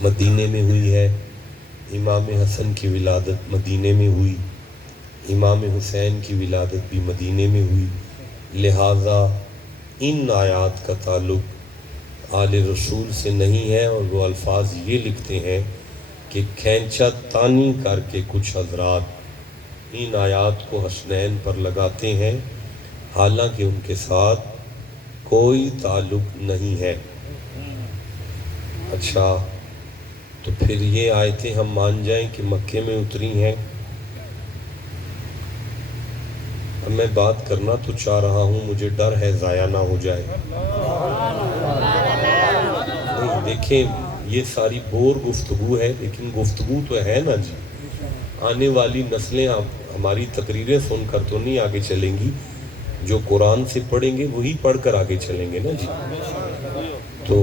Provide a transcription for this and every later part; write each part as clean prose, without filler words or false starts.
مدینے میں ہوئی ہے، امام حسن کی ولادت مدینے میں ہوئی، امام حسین کی ولادت بھی مدینے میں ہوئی، لہٰذا ان آیات کا تعلق آل رسول سے نہیں ہے، اور وہ الفاظ یہ لکھتے ہیں کہ کھینچا تانی کر کے کچھ حضرات ان آیات کو حسنین پر لگاتے ہیں، حالانکہ ان کے ساتھ کوئی تعلق نہیں ہے۔ اچھا، تو پھر یہ آیتیں ہم مان جائیں کہ مکے میں اتری ہیں؟ اب میں بات کرنا تو چاہ رہا ہوں، مجھے ڈر ہے ضائع نہ ہو جائے۔ نہیں، دیکھیں یہ ساری بور گفتگو ہے، لیکن گفتگو تو ہے نا جی۔ آنے والی نسلیں ہماری تقریریں سن کر تو نہیں آگے چلیں گی، جو قرآن سے پڑھیں گے وہی پڑھ کر آگے چلیں گے نا جی۔ تو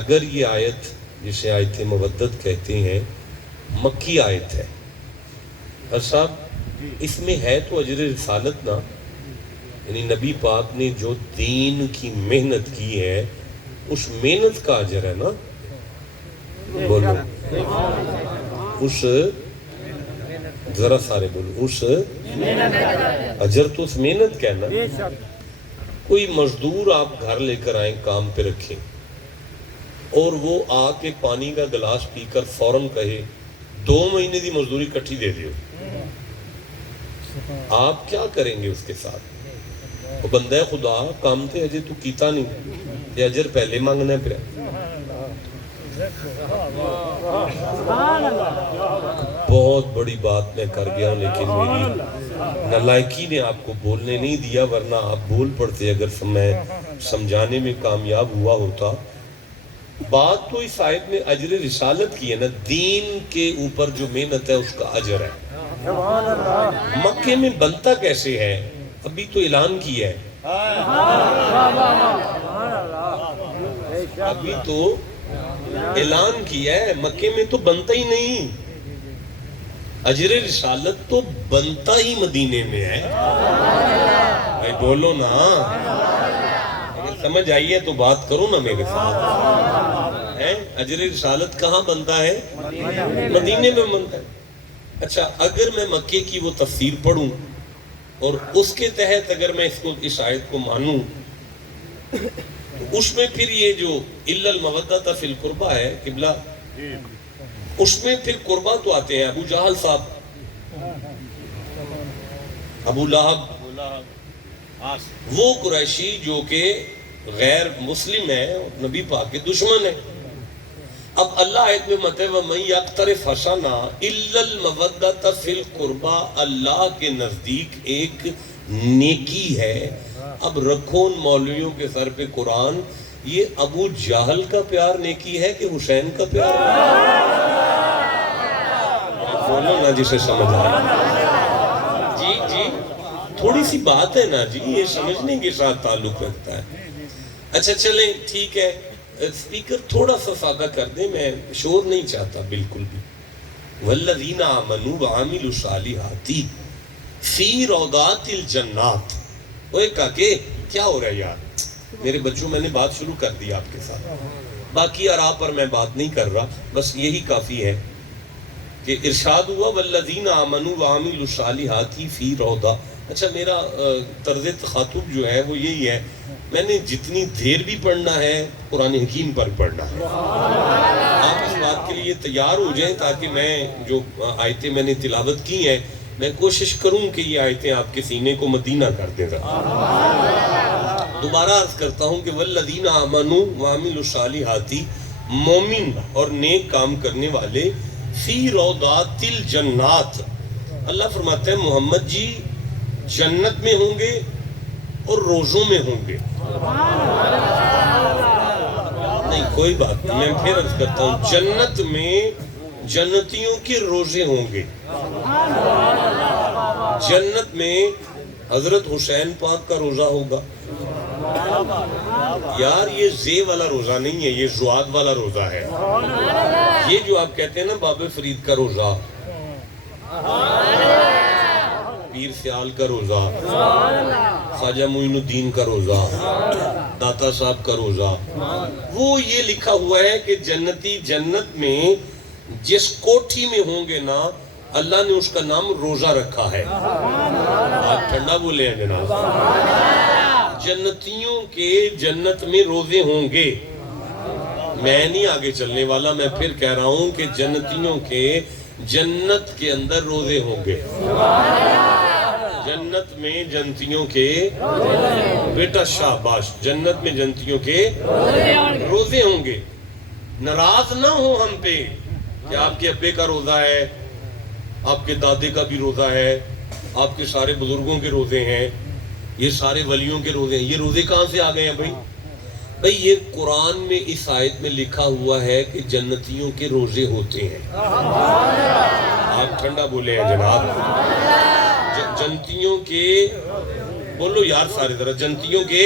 اگر یہ آیت جسے آیت مودت کہتے ہیں مکی آیت ہے، صاحب اس میں ہے تو اجر رسالت نا، یعنی نبی پاک نے جو دین کی محنت کی ہے اس محنت کا اجر ہے نا، بولو اس، ذرا سارے بولو، اس اجر تو اس محنت کا ہے نا۔ کوئی مزدور آپ گھر لے کر آئیں، کام پہ رکھیں، اور وہ آ کے پانی کا گلاس پی کر فوراً کہے 2 مہینے دی مزدوری کٹھی دے دیو، آپ کیا کریں گے اس کے ساتھ؟ وہ بندہ خدا کام تے اجے تو کیتا نہیں، تے اجر پہلے مانگنا پیا۔ بہت بڑی بات میں کر گیا ہوں، لیکن میری نالائکی نے آپ کو بولنے نہیں دیا، ورنہ آپ بول پڑتے اگر میں سمجھانے میں کامیاب ہوا ہوتا۔ بات تو اس آیت میں اجر رسالت کی ہے نا، دین کے اوپر جو محنت ہے اس کا اجر ہے۔ مکے میں بنتا کیسے ہے؟ ابھی تو اعلان کیا ہے، ابھی تو اعلان کیا ہے، مکے میں تو بنتا ہی نہیں۔ اجر رسالت تو بنتا ہی مدینے میں ہے۔ بھائی بولو نا، اگر سمجھ آئیے تو بات کرو نا میرے ساتھ۔ اجر رسالت کہاں بنتا ہے؟ مدینے میں بنتا ہے۔ اچھا، اگر میں مکے کی وہ تفسیر پڑھوں اور اس کے تحت اگر میں اس آیت کو مانوں، تو اس میں پھر یہ جو اِلَّا الْمَوَدَّةَ فِي الْقُرْبَى ہے قبلہ، اس میں پھر قربہ تو آتے ہیں ابو جہل صاحب، ابو لہب، وہ قریشی جو کہ غیر مسلم ہے، نبی پاک کے دشمن ہے۔ اب اللہ آیت میں مت ہے وَمَن يَقْتَرِفْ حَسَنًا إِلَّا الْمَوَدَّةَ فِي الْقُرْبَى، اللہ کے نزدیک ایک نیکی ہے۔ اب رکھو ان مولویوں کے سر پہ قرآن، یہ ابو جہل کا پیار نیکی ہے کہ حسین کا پیار؟ بولو نا جسے سمجھ آئے۔ جی جی، تھوڑی سی بات ہے نا جی، یہ سمجھنے کے ساتھ تعلق رکھتا ہے۔ اچھا چلیں ٹھیک ہے، اسپیکر تھوڑا سا سادہ کر دیں، میں شور نہیں چاہتا بالکل بھی۔ وَالَّذِينَ آمَنُوا وَعَمِلُوا الصَّالِحَاتِ فِي رَوْضَاتِ الْجَنَّاتِ۔ اوے کاکے کیا ہو رہا ہے یار؟ میرے بچوں، میں نے بات شروع کر دی آپ کے ساتھ، باقی آراء پر میں بات نہیں کر رہا، بس یہی کافی ہے کہ ارشاد ہوا وَالَّذِينَ آمَنُوا وَعَمِلُوا الصَّالِحَاتِ فِي رَوْضَةِ۔ اچھا، میرا طرز تخاطب جو ہے وہ یہی ہے، میں نے جتنی دیر بھی پڑھنا ہے قرآن حکیم پر پڑھنا ہے۔ آپ اس بات کے لیے تیار ہو جائیں تاکہ میں جو آیتیں میں نے تلاوت کی ہیں، میں کوشش کروں کہ یہ آیتیں آپ کے سینے کو مدینہ کر دیں۔ دوبارہ عرض کرتا ہوں کہ وَالَّذِينَ آمَنُوا وَعَمِلُوا الصَّالِحَاتِ، مومن اور نیک کام کرنے والے، فی روضات الجنات، اللہ فرماتے ہیں محمد جی جنت میں ہوں گے اور روزوں میں ہوں گے۔ نہیں کوئی بات نہیں، میں پھر عرض کرتا ہوں، جنت میں جنتیوں کے روزے ہوں گے، جنت میں حضرت حسین پاک کا روزہ ہوگا۔ یار یہ زے والا روزہ نہیں ہے، یہ زواد والا روزہ ہے۔ یہ جو آپ کہتے ہیں نا بابا فرید کا روزہ، پیر سیال کا روزہ، خواجہ معین الدین کا روزہ، داتا صاحب کا روزہ، وہ یہ لکھا ہوا ہے کہ جنتی جنت میں جس کوٹھی میں ہوں گے نا، اللہ نے اس کا نام روزہ رکھا ہے۔ آپ ٹھنڈا بولے ہیں جناب، جنتیوں کے جنت میں روزے ہوں گے۔ میں نہیں آگے چلنے والا، میں پھر کہہ رہا ہوں کہ جنتیوں کے جنت کے اندر روزے ہوں گے۔ جنت میں جنتیوں کے، بیٹا شاباش، جنت میں جنتیوں کے روزے ہوں گے۔ ناراض نہ ہو ہم پہ کہ آپ کے ابے کا روزہ ہے، آپ کے دادے کا بھی روزہ ہے، آپ کے سارے بزرگوں کے روزے ہیں، یہ سارے ولیوں کے روزے ہیں۔ یہ روزے کہاں سے آ گئے ہیں بھائی؟ بھائی یہ قرآن میں اس آیت میں لکھا ہوا ہے کہ جنتیوں کے روزے ہوتے ہیں۔ آپ ٹھنڈا بولے ہیں جناب، جنتیوں کے، بولو یار سارے ذرا، جنتیوں کے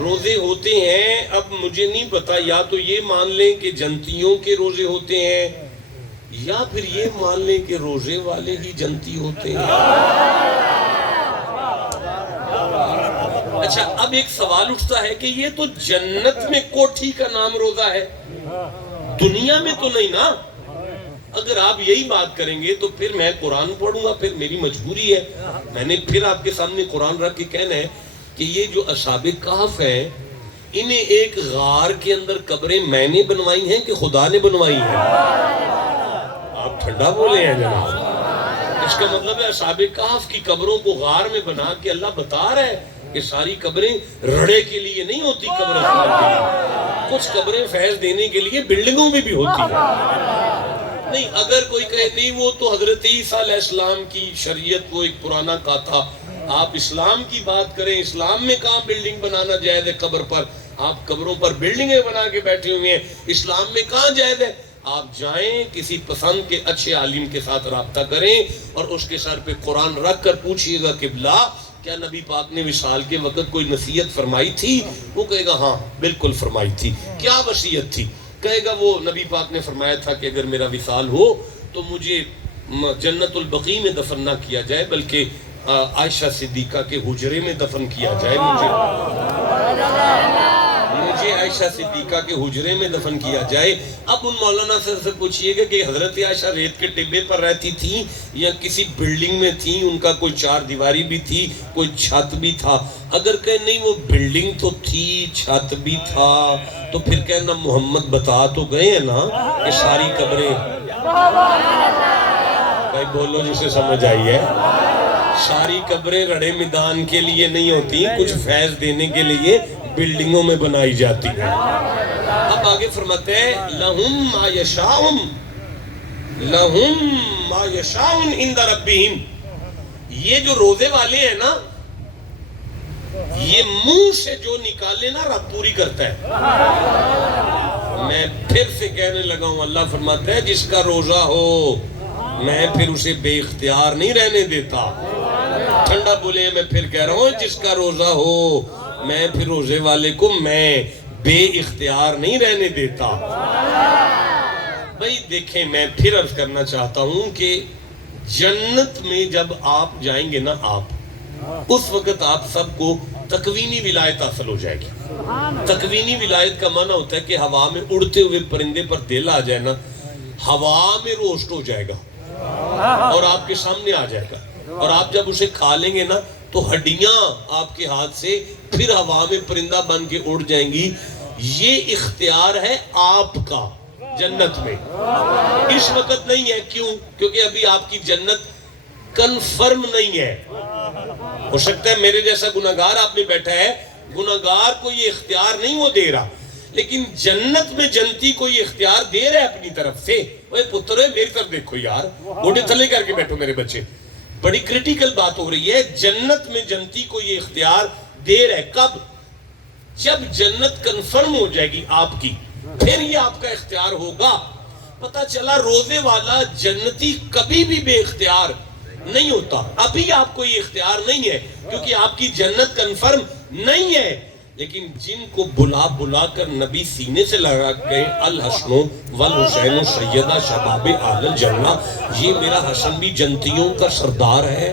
روزے ہوتے ہیں۔ اب مجھے نہیں پتا، یا تو یہ مان لیں کہ جنتیوں کے روزے ہوتے ہیں، یا پھر یہ مان لیں کہ روزے والے ہی جنتی ہوتے ہیں۔ اچھا، اب ایک سوال اٹھتا ہے کہ یہ تو جنت میں کوٹھی کا نام روزہ ہے، دنیا میں تو نہیں نا۔ اگر آپ یہی بات کریں گے تو پھر میں قرآن پڑھوں گا، پھر میری مجبوری ہے، میں نے پھر آپ کے سامنے قرآن رکھ کے کہنا ہے کہ یہ جو اصحاب کہف ہیں، انہیں ایک غار کے اندر قبریں میں نے بنوائی ہیں کہ خدا نے بنوائی ہیں؟ آپ ٹھنڈا بولے ہیں جناب۔ اس کا مطلب ہے اصحاب کہف کی قبروں کو غار میں بنا کے اللہ بتا رہا ہے کہ ساری قبریں رڑے کے لیے نہیں ہوتی، قبرستان کے لیے، کچھ قبریں فیض دینے کے لیے بلڈنگوں میں بھی ہوتی ہیں۔ نہیں، اگر کوئی کہے نہیں وہ تو حضرت عیسیٰ علیہ السلام کی شریعت وہ ایک پرانا کا تھا، آپ اسلام کی بات کریں، اسلام میں کہاں بلڈنگ بنانا جائز ہے قبر پر؟ آپ قبروں پر بلڈنگیں بنا کے بیٹھے ہوئے ہیں، اسلام میں کہاں جائز ہے؟ آپ جائیں کسی پسند کے اچھے عالم کے ساتھ رابطہ کریں اور اس کے سر پہ قرآن رکھ کر پوچھئے گا قبلہ کیا نبی پاک نے وصال کے وقت کوئی نصیحت فرمائی تھی؟ وہ کہے گا ہاں بالکل فرمائی تھی۔ کیا وصیت تھی؟ کہے گا وہ نبی پاک نے فرمایا تھا کہ اگر میرا وصال ہو تو مجھے جنت البقیع میں دفن نہ کیا جائے بلکہ عائشہ صدیقہ کے حجرے میں دفن کیا جائے، مجھے عائشہ صدیقہ کے حجرے میں دفن کیا جائے۔ اب ان مولانا سے پوچھئے گا کہ حضرت عائشہ ریت کے ٹبے پر رہتی تھی یا کسی بلڈنگ میں تھی، ان کا کوئی چار دیواری بھی تھی، کوئی چھت بھی تھا؟ اگر کہے نہیں وہ بلڈنگ تو تھی، چھت بھی تھا، تو پھر کہنا محمد بتا تو گئے ہیں نا کہ ساری قبریں، بھائی بولو جسے سمجھ آئی ہے، ساری قبریں رڑے میدان کے لیے نہیں ہوتی، کچھ فیض دینے کے لیے بلڈنگوں میں بنائی جاتی ہیں۔ اب آگے فرماتے ہیں لَهُمْ مَا يَشَاءُونَ لَهُمْ مَا يَشَاءُونَ عِنْدَ رَبِّهِمْ۔ یہ جو روزے والے ہیں نا، یہ منہ سے جو نکالے نا رب پوری کرتا ہے۔ میں پھر سے کہنے لگا ہوں، اللہ فرماتا ہے جس کا روزہ ہو میں پھر اسے بے اختیار نہیں رہنے دیتا۔ ٹھنڈا بولے، میں پھر کہہ رہا ہوں جس کا روزہ ہو میں پھر روزے والے کو میں بے اختیار نہیں رہنے دیتا۔ بھائی دیکھیں، میں پھر عرض کرنا چاہتا ہوں کہ جنت میں جب آپ جائیں گے نا، آپ اس وقت آپ سب کو تکوینی ولایت حاصل ہو جائے گی۔ تکوینی ولایت کا معنی ہوتا ہے کہ ہوا میں اڑتے ہوئے پرندے پر دل آ جائے نا، ہوا میں روسٹ ہو جائے گا اور آپ کے سامنے آ جائے گا، اور آپ جب اسے کھا لیں گے نا تو ہڈیاں آپ کے ہاتھ سے پھر ہوا میں پرندہ بن کے اڑ جائیں گی۔ یہ اختیار ہے آپ کا جنت میں، اس وقت نہیں ہے۔ کیوں؟ کیونکہ ابھی آپ کی جنت کنفرم نہیں ہے۔ ہو سکتا ہے میرے جیسا گناہگار آپ میں بیٹھا ہے، گناہگار کو یہ اختیار نہیں وہ دے رہا، لیکن جنت میں جنتی کو یہ اختیار دے رہا ہے اپنی طرف سے۔ اوے پتر میری طرف دیکھو یار، گوڑے تھلے کر کے بیٹھو میرے بچے، بڑی کریٹیکل بات ہو رہی ہے۔ جنت میں جنتی کو یہ اختیار دے رہا ہے، کب؟ جب جنت کنفرم ہو جائے گی آپ کی، پھر یہ آپ کا اختیار ہوگا۔ پتہ چلا روزے والا جنتی کبھی بھی بے اختیار نہیں ہوتا۔ ابھی آپ کو یہ اختیار نہیں ہے کیونکہ آپ کی جنت کنفرم نہیں ہے، لیکن جن کو بلا بلا کر نبی سینے سے لگا گئے الحسن والحسین سیدہ شباب اہل الجنہ، یہ میرا حسن بھی جنتیوں کا سردار ہے،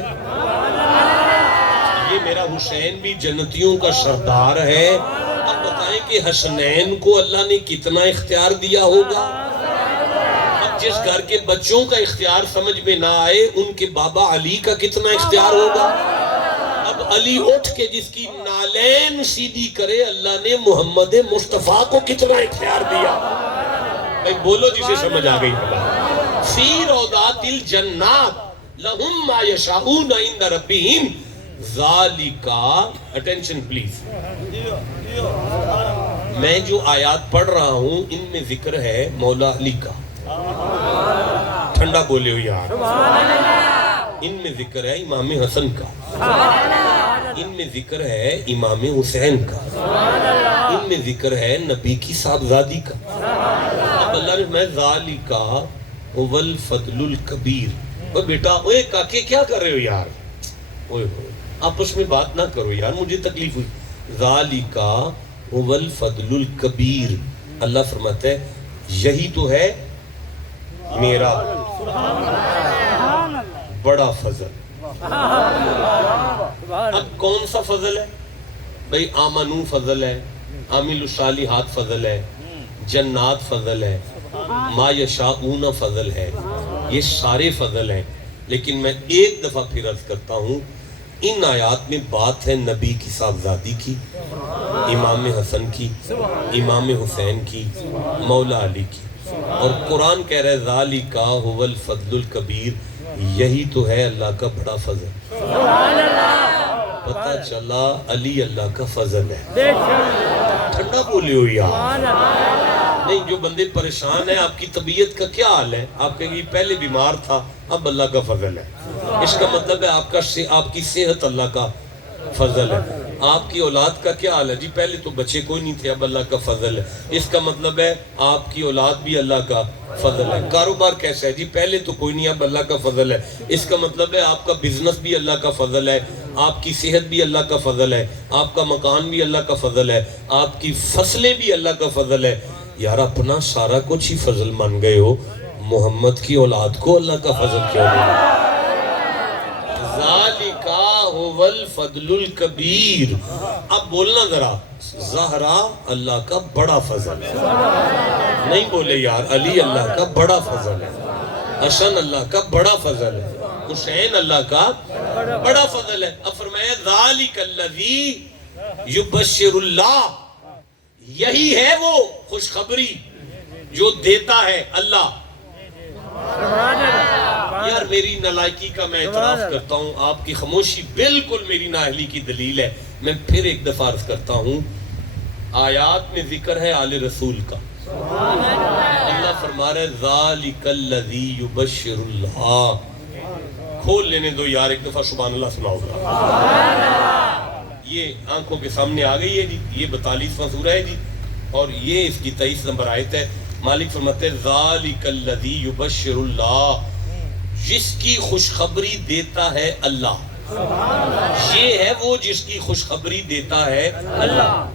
یہ میرا حسین بھی جنتیوں کا سردار ہے، کے حسنین کو اللہ نے کتنا اختیار دیا ہوگا. اب جس گھر کے بچوں کا اختیار سمجھ میں نہ آئے ان کے بابا علی کا کتنا اختیار ہوگا. اب علی اٹھ کے جس کی نالین سیدھی کرے اللہ نے محمد مصطفیٰ کو کتنا اختیار دیا. بھئی بولو جسے سمجھ آ گئی. فی روضات الجنات لہم ما یشاؤون عند ربہم ذالکا. Attention plays. میں جو آیات پڑھ رہا ہوں ان میں ذکر ہے مولا علی کا. ٹھنڈا بولے ہو یار. ان میں ذکر ہے امام حسن کا. ان میں ذکر ہے امام حسین کا. ان میں ذکر ہے نبی کی صاحبزادی کا. اب اللہ نے میں ذالکا هو الفضل الکبیر. اوہ بیٹا اوہ کاکے کیا کر رہے ہو یار. اوہ آپس میں بات نہ کرو یار مجھے تکلیف ہوئی. ذالکا هو الفضل الکبیر. اللہ فرماتا ہے یہی تو ہے میرا بڑا فضل. اب کون سا فضل ہے بھئی؟ آمنو فضل ہے, عامل الصالحات فضل ہے, جنات فضل ہے, ما یشاؤون فضل ہے. یہ سارے فضل ہیں. لیکن میں ایک دفعہ پھر عرض کرتا ہوں ان آیات میں بات ہے نبی کی صاحبزادی کی, امام حسن کی, امام حسین کی, مولا علی کی. اور قرآن کہہ رہا ہے ذالکا هو الفضل الکبیر. یہی تو ہے اللہ کا بڑا فضل. پتہ چلا علی اللہ کا فضل ہے. ٹھنڈا بولے ہو یار. نہیں جو بندے پریشان ہیں آپ کی طبیعت کا کیا حال ہے, آپ کہیں گے پہلے بیمار تھا اب اللہ کا فضل ہے. اس کا مطلب ہے آپ کی صحت اللہ کا فضل ہے. آپ کی اولاد کا کیا حال ہے؟ جی پہلے تو بچے کوئی نہیں تھے اب اللہ کا فضل ہے. اس کا مطلب ہے آپ کی اولاد بھی اللہ کا فضل ہے. کاروبار کیسا ہے؟ جی پہلے تو کوئی نہیں اب اللہ کا فضل ہے. اس کا مطلب ہے آپ کا بزنس بھی اللہ کا فضل ہے, آپ کی صحت بھی اللہ کا فضل ہے, آپ کا مکان بھی اللہ کا فضل ہے, آپ کی فصلیں بھی اللہ کا فضل ہے. یار اپنا سارا کچھ ہی فضل مان گئے ہو, محمد کی اولاد کو اللہ کا فضل کیوں نہیں؟ ذالکا هو الفضل الکبیر. اب بولنا ذرا, زہرا اللہ کا بڑا فضل ہے. نہیں بولے یار. علی اللہ کا بڑا فضل ہے, حسن اللہ کا بڑا فضل ہے, حسین اللہ کا بڑا فضل ہے. اب فرمایا ذالک الذی یبشر اللہ. یہی ہے وہ خوشخبری جو دیتا ہے اللہ. یار میری نالائکی کا میں اعتراف کرتا ہوں, آپ کی خاموشی بالکل میری نااہلی کی دلیل ہے. میں پھر ایک دفعہ عرض کرتا ہوں آیات میں ذکر ہے آل رسول کا. اللہ فرما رہا ہے ذالک الذی یبشر اللہ. کھول لینے دو یار ایک دفعہ سبحان اللہ سناؤ گا. یہ آنکھوں کے سامنے آ گئی ہے جی, یہ 42واں سورہ ہے جی, اور یہ اس کی 23 نمبر آیت ہے. مالک فرماتے ہیں ذالک الذی یبشر اللہ. جس کی خوشخبری دیتا ہے اللہ. یہ ہے وہ جس کی خوشخبری دیتا ہے اللہ.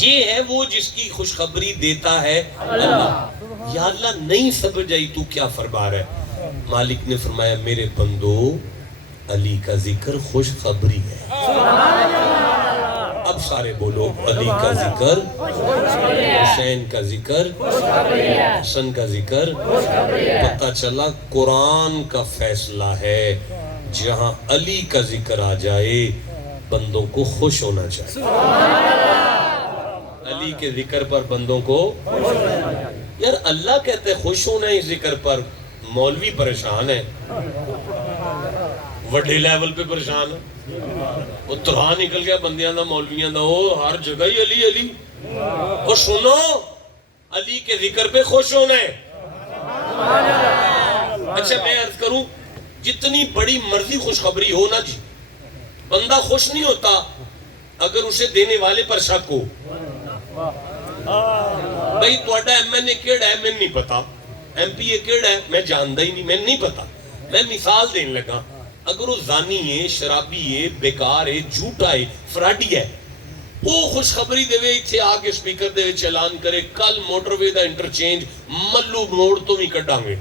یہ ہے وہ جس کی خوشخبری دیتا ہے اللہ. یا اللہ نہیں سمجھ آئی تو کیا فرما رہا ہے؟ مالک نے فرمایا میرے بندو علی کا ذکر خوشخبری ہے. اب سارے بولو علی کا ذکر, حسین کا ذکر, حسن کا ذکر. پتہ چلا قرآن کا فیصلہ ہے جہاں علی کا ذکر آ جائے بندوں کو خوش ہونا چاہیے. علی کے ذکر پر بندوں کو یار اللہ کہتے ہیں خوش ہونا ہے. اس ذکر پر مولوی پریشان ہے, وڈے لیول پہ پریشان ہے. وہ ترہا نکل گیا بندیاں دا مولویاں دا, وہ ہر جگہ ہی علی علی. اور سنو علی کے ذکر پہ خوش ہونا ہے. اچھا میں عرض کروں جتنی بڑی مرضی خوشخبری ہو نا جی, بندہ خوش نہیں ہوتا اگر اسے دینے والے پر شک ہو. بھئی توڑا ایم این اے کیڑا ہے میں نہیں پتا, ایم پی اے کیڑا ہے میں جاندہ ہی نہیں, میں نہیں پتا. میں مثال دینے لگا, اگر وہ زانی ہے, شرابی ہے, بیکار ہے, جھوٹا ہے, فراڈی ہے, وہ خوشخبری دے وے اتھے آگے سپیکر دے وے چلان کرے کل موٹر وے دا انٹرچینج ملو موڑ تو بھی کٹاں گے.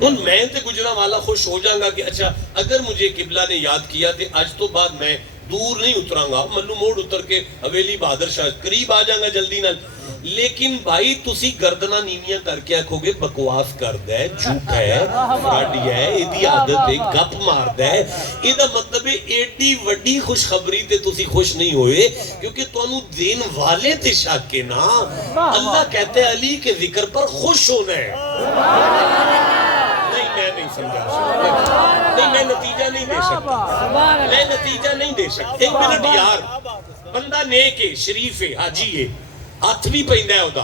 ان میں تے گجرا والا خوش ہو جاؤں گا کہ اچھا اگر مجھے قبلہ نے یاد کیا تے آج تو بعد میں دور نہیں اتراں گا، ملو موڑ اتر کے حویلی بہادر شاہ قریب آ جاں گا جلدی نال، لیکن بھائی تسی گردنہ نیویاں کر کے آکھو گے بکواس کرد ہے، جھوٹ ہے، فراڈی ہے، ایدی عادت ہے، گپ مارد ہے، ایدہ مطلب ہے ایڈی وڈی خوشخبری تے تسی خوش نہیں ہوئے، کیونکہ تو انہوں دین والے تے شاک کے نا، اللہ کہتے ہیں علی کے ذکر پر خوش ہونا ہے۔ نہیں میں نہیں سمجھا سکتا، نہیں میں نتیجہ نہیں دے سکتا، میں نتیجہ نہیں دے سکتا۔ ایک منٹ یار، بندہ نیک ہے، شریف ہے، حاجی ہے، ہاتھ بھی پہندہ ہے ہوتا،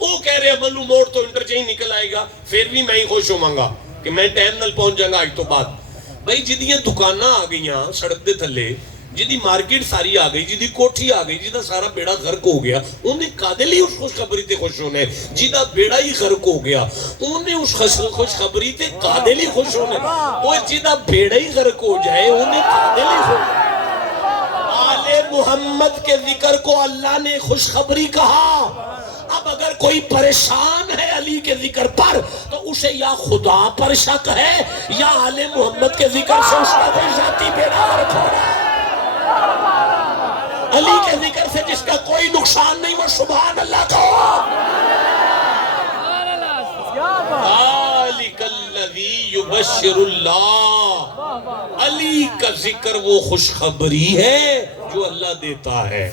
وہ کہہ رہے ہیں ملو موڑ تو انٹرچینج نکل آئے گا، پھر بھی میں ہی خوش ہوں گا کہ میں ٹائم نل پہنچ جاؤں گا آج تو بعد۔ بھائی جدیاں دکانہ آ گئیاں سڑک دے تھلے، جدی مارکیٹ ساری آ گئی، جدی کوٹھی آ گئی، جدہ سارا بیڑا غرق ہو گیا، انہیں قادل ہی اس خوشخبری تے خوش ہونے، جدہ بیڑا ہی غرق ہو گیا انہیں اس خوشخبری تے قادل ہی خوش ہونے، وہ جدہ بیڑا ہی غرق ہو جائے انہیں قادل ہی خوش ہونے۔ آل محمد کے ذکر کو اللہ نے خوشخبری کہا۔ اب اگر کوئی پریشان ہے علی کے ذکر پر تو اسے یا خدا پر شک ہے یا آل محمد کے ذکر سے اس کا کوئی ذاتی بیڑا غرق ہو رہا ہے۔ علی کے ذکر سے جس کا کوئی نقصان نہیں وہ سبحان اللہ کہو۔ ذالک الذی یبشر اللہ، علی کا ذکر وہ خوشخبری ہے جو اللہ دیتا ہے۔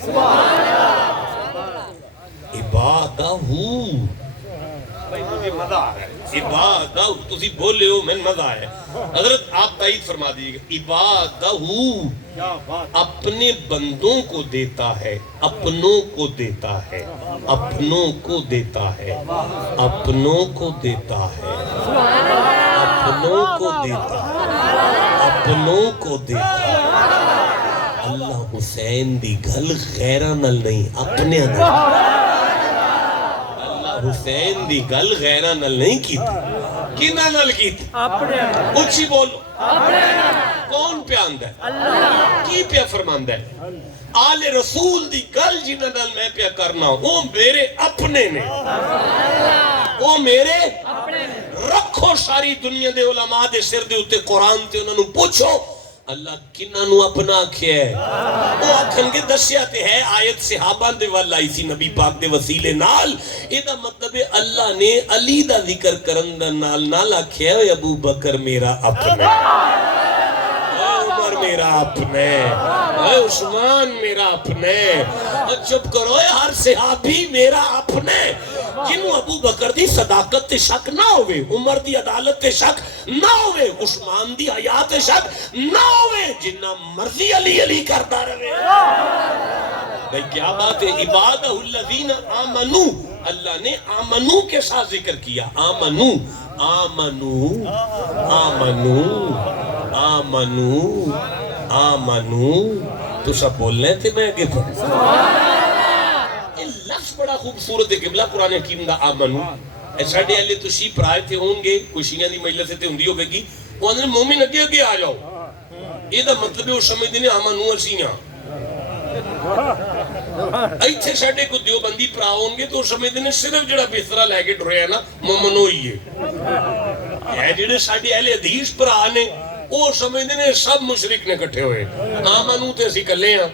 عبادہ ہوں، بھائی مجھے مزہ آ رہا ہے، عبادہ ہوں، تسی بولے ہو میں مزہ آیا ہے۔ حضرت آپ تائید فرما دیجئے گا، عبادہ ہوں اپنے بندوں کو دیتا ہے، اپنوں کو دیتا ہے، اپنوں کو دیتا ہے، اپنوں کو دیتا ہے، اپنوں کو دیتا ہے، اپنوں کو دیتا ہے۔ اللہ حسین دی گھل غیرہ نل نہیں اپنے اندر، حسین دی گل غیرہ نل نہیں کی تھی، کنہ نل کی تھی؟ اچھی بولو، کون پیاند ہے؟ کی پیا فرماند ہے؟ آل رسول دی گل جنہ نل میں پیا کرنا وہ میرے اپنے نے، وہ میرے رکھو ساری دنیا دے علماء دے سر دے اتے قرآن تے انہوں نے پوچھو اللہ کنہ نو اپنا کیا ہے، وہ آکھن کے دسیاتے ہے آیت صحابہ دے والا اسی نبی پاک دے وسیلے نال، ایدہ مطلب اللہ نے علی دا ذکر کرن دا نال نال آکھیا ہے ابو بکر میرا اپنا، عمر میرا اپنے، عثمان میرا اپنے، چپ کرو ہر صحابی میرا اپنے، جنہوں ابو بکر دی صداقت تے شک نہ ہوئے، عمر دی عدالت تے شک نہ ہوئے، عثمان دی حیات تے شک نہ ہوئے، جنہ مرضی علی علی کرتا رہے۔ بھئی کیا بات ہے؟ عبادہ الذین آمنو، اللہ نے آمنو کے ساتھ ذکر کیا، آمنو آمنو آمنو آمنو آمنو، تو سب بول رہے تھے میں آگے پڑھ لفظ بڑا خوبصورت ہے قبلہ قرآن حکیم دا آمنو۔ ساڑھے اہلِ تو شیپ رائے تھے ہوں گے، کوشیاں دی مجلس سے ہوں دی ہوگے گی، وہ اندر مومن اگے اگے آ جاؤ، یہ دا مطلب ہے وہ سمجھ دینے آمنو اسیاں، ایتھے ساڑھے کو دیو بندی پرا ہوں گے تو سمجھ دینے صرف جڑا بسترہ لے کے ڈرے ہیں نا مومنو ہی ہے، جڑے ساڑھے اہلِ حدیث پر آنے وہ سمجھتے ہیں سب مشرک نے کٹھے ہوئے، آمنو تے اسی کلے ہیں۔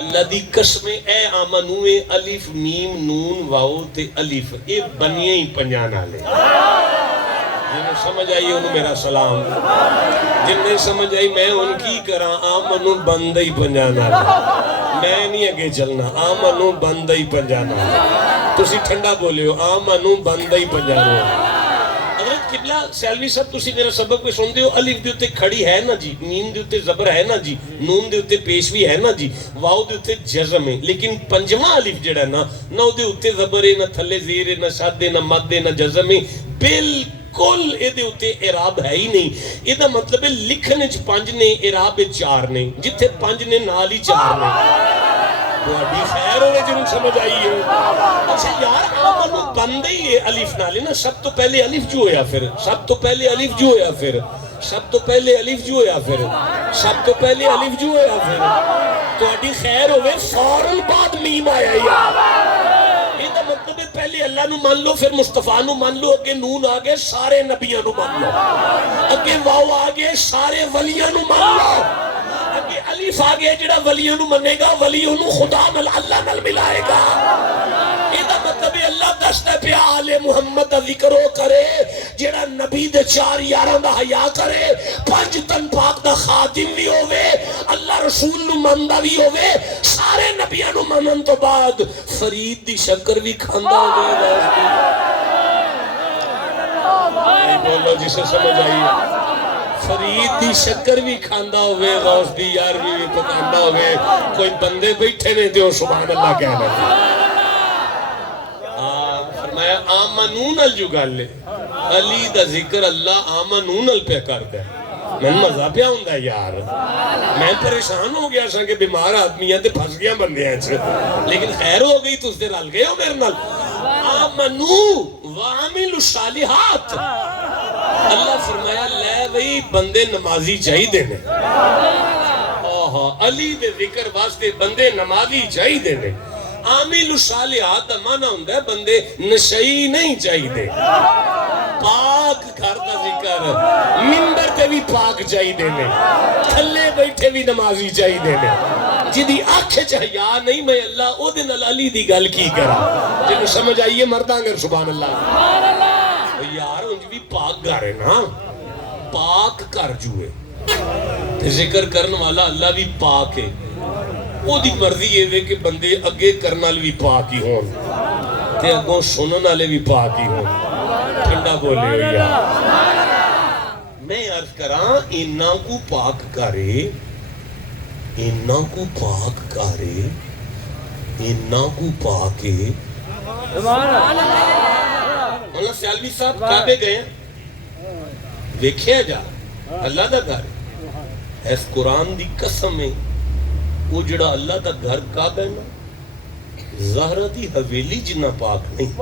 اللہ دی قسمیں اے آمنو الف میم نون واو تے الف، اے بنیے ہی پنجانا لے، جنہیں سمجھ آئی انہوں میرا سلام، جنہیں سمجھ آئی میں ان کی کرا آمنو بندہ ہی پنجانا لے، میں نہیں اگے چلنا، آمنو بندہ ہی پنجانا لے، تو اسی ٹھنڈا بولے ہو آمنو بندہ ہی پنجانا لے۔ قبلہ سیلوی صاحب تسی میرا سبق پہ سن دیو، الف دے اتے کھڑی ہے نا جی، میم دے اتے زبر ہے نا جی، نون دے اتے پیشوی ہے نا جی، واو دے اتے جزم ہے، لیکن پنجواں الف جڑا نا نہ دے اتے زبر ہے، نہ تھلے زیر ہے، نہ شد ہے، نہ مد ہے، نہ جزم ہے، بالکل اے دے اتے اعراب ہے ہی نہیں۔ اے دا مطلب ہے لکھنے چ پانچ نے، اعراب چار نے، جتھے پانچ نے نال ہی چار نے۔ بڑی خیر ہوئے جنہوں سمجھ آئی ہے۔ اچھا یار آمنو بندے ہی ہے الف نالے نا، سب تو پہلے الف جو ہویا پھر، سب تو پہلے الف جو ہویا پھر، سب تو پہلے الف جو ہویا پھر، سب تو پہلے الف جو ہویا پھر، تو اڈی خیر ہوئے فوراً بعد میم آیا یار۔ یہ دا مطلب ہے پہلے اللہ نو مان لو، پھر مصطفیٰ نو مان لو، اگے نون آگے سارے نبیوں نو مان لو، اگے واو آگے سارے ولیاں نو مان لو، اگے علی شریف آ گیا جڑا ولیوں نو منے گا ولی انہوں خدا نال اللہ نال ملائے گا یہ دا مطلب ہے اللہ دستا پہ آل محمد دا ذکر ہو کرے جڑا نبی دے 4 یاراں دا حیا کرے 5 تن پاک دا خادم بھی ہوئے اللہ رسول نو مندہ بھی ہوئے سارے نبیاں نو منن تو بعد فرید دی شکر بھی کھاندا ہوئے بولو جسے سمجھ آئی فرید دی شکر بھی کھاندا ہوئے غوث دی یار بھی پکاندا ہوئے کوئی بندے بیٹھے نے دیو سبحان اللہ کہنا فرمایا آمنون الجگالے علی دا ذکر اللہ آمنون الپہ کرتا ہے میں مزہ پہ آؤں دا یار میں پریشان ہو گیا سا کہ بیمار آدمی ہیں تے پھنس گیا بندے ہیں لیکن خیر ہو گئی تو اس دے رل گئے ہو میرے نال آمنو وعامل الصالحات اللہ فرمایا لے وہی بندے نمازی چاہی دینے علی دے ذکر واسطے بندے نمازی چاہی دینے عامل الصالحات دا معنی ہوندہ ہے بندے نشئی نہیں چاہی دے پاک گھر دا ذکر منبر تے بھی پاک چاہی دینے تھلے بیٹھے بھی نمازی چاہی دینے جدی آنکھیں چاہیا نہیں میں اللہ او دن علی دی گل کی کرا جنہوں سمجھ آئیے مرداں گر سبحان اللہ یار انج بھی پاک گھر ہے نا پاک کر جوئے تے ذکر کرن والا اللہ بھی پاک ہے وہ دی مرضی یہ ہے کہ بندے اگے کرنال بھی پاک ہی ہون تے اگوں سنن والے بھی پاک ہی ہون ٹھنڈا بولے ہو یا میں عرض کراں انہاں کو پاک کرے انہاں کو پاک کرے انہاں کو پاکے مولانا سیالوی صاحب کعبے گئے ہیں دیکھیا جا اللہ دا گھر اس قرآن دی قسم ہے وہ جڑا اللہ دا گھر کعبہ ہے نا زہرہ دی حویلی جنہ پاک نہیں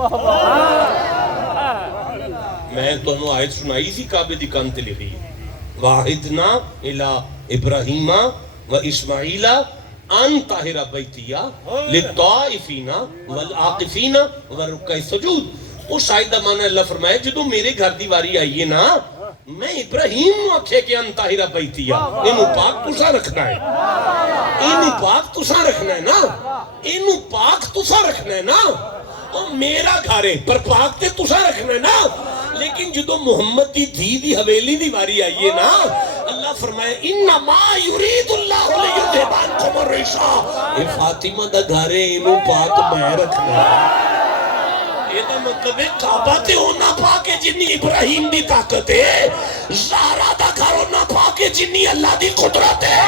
میں تو انہوں آیت سنائی سی کعبے دی کانتے لکھی واحدنا الى ابراہیم و اسماعیل ان طاہرہ بیتیہ للطائفین والعاقفین ورکع سجود وہ شاید معنی اللہ فرمائے جدو میرے گھر دیواری آئیے نا میں ابراہیم نو آکھے کہ ان طاہرہ بیتیہ انہوں پاک تسا رکھنا ہے انہوں پاک تسا رکھنا ہے نا انہوں پاک تسا رکھنا ہے نا اور میرا گھر ہے پر پاک تے تسا رکھنا ہے نا لیکن جدو محمد دی دھی دی حویلی دیواری آئیے نا اللہ فرمائے انما یرید اللہ لیذہبان عنکم الرجس اے فاطمہ دا گھر ہے انہوں پاک میں رکھنا ہے یہ دا مطلب ہے کعبہ تے ہونا پاک ہے جنی ابراہیم دی طاقت ہے زہرہ دا گھر ہونا پاک ہے جنی اللہ دی قدرت ہے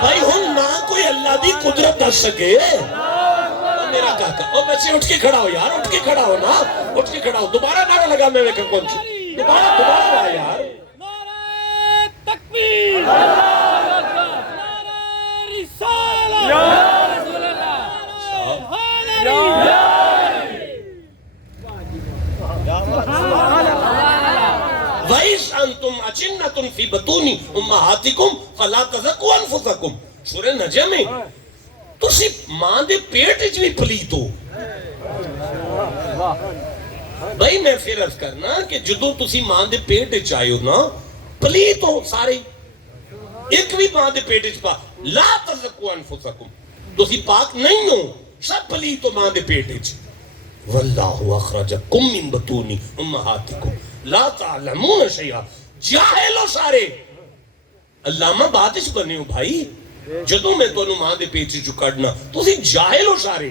بھائی ہم نہ کوئی اللہ دی قدرت در سکے میرا کہا او بچے اٹھ کے کھڑا ہو یار اٹھ کے کھڑا ہو نا اٹھ کے کھڑا ہو دوبارہ نعرہ لگا میں ویکھا کون سی دوبارہ رہا یار نعرہ تکبیر نعرہ رسالہ یا رسول اللہ وَإِذْ أَنْتُمْ أَجِنَّةٌ فِي بَطُونِ أُمَّهَاتِكُمْ فَلَا تَزَكُّوا أَنفُسَكُمْ سورہ نجم میں تو صرف ماں دے پیٹ وچ بھی پلیت ہو بھائی میں پھر عرض کرنا کہ جدو تسی ماں دے پیٹ وچ آئے ہو نا پلیت ہو سارے ایک بھی ماں دے پیٹ وچ پا لا تزکوا انفسکم تسی پاک نہیں ہو سب پلیت ہو ماں دے پیٹ وچ واللہ اخرجکم من بطون امہاتکم لا تعلمون شیئا جاہل ہو سارے علامہ باتش بنے ہو بھائی جدوں میں تو ماں دے پیچھے چکڑنا تو اسی جاہل ہو سارے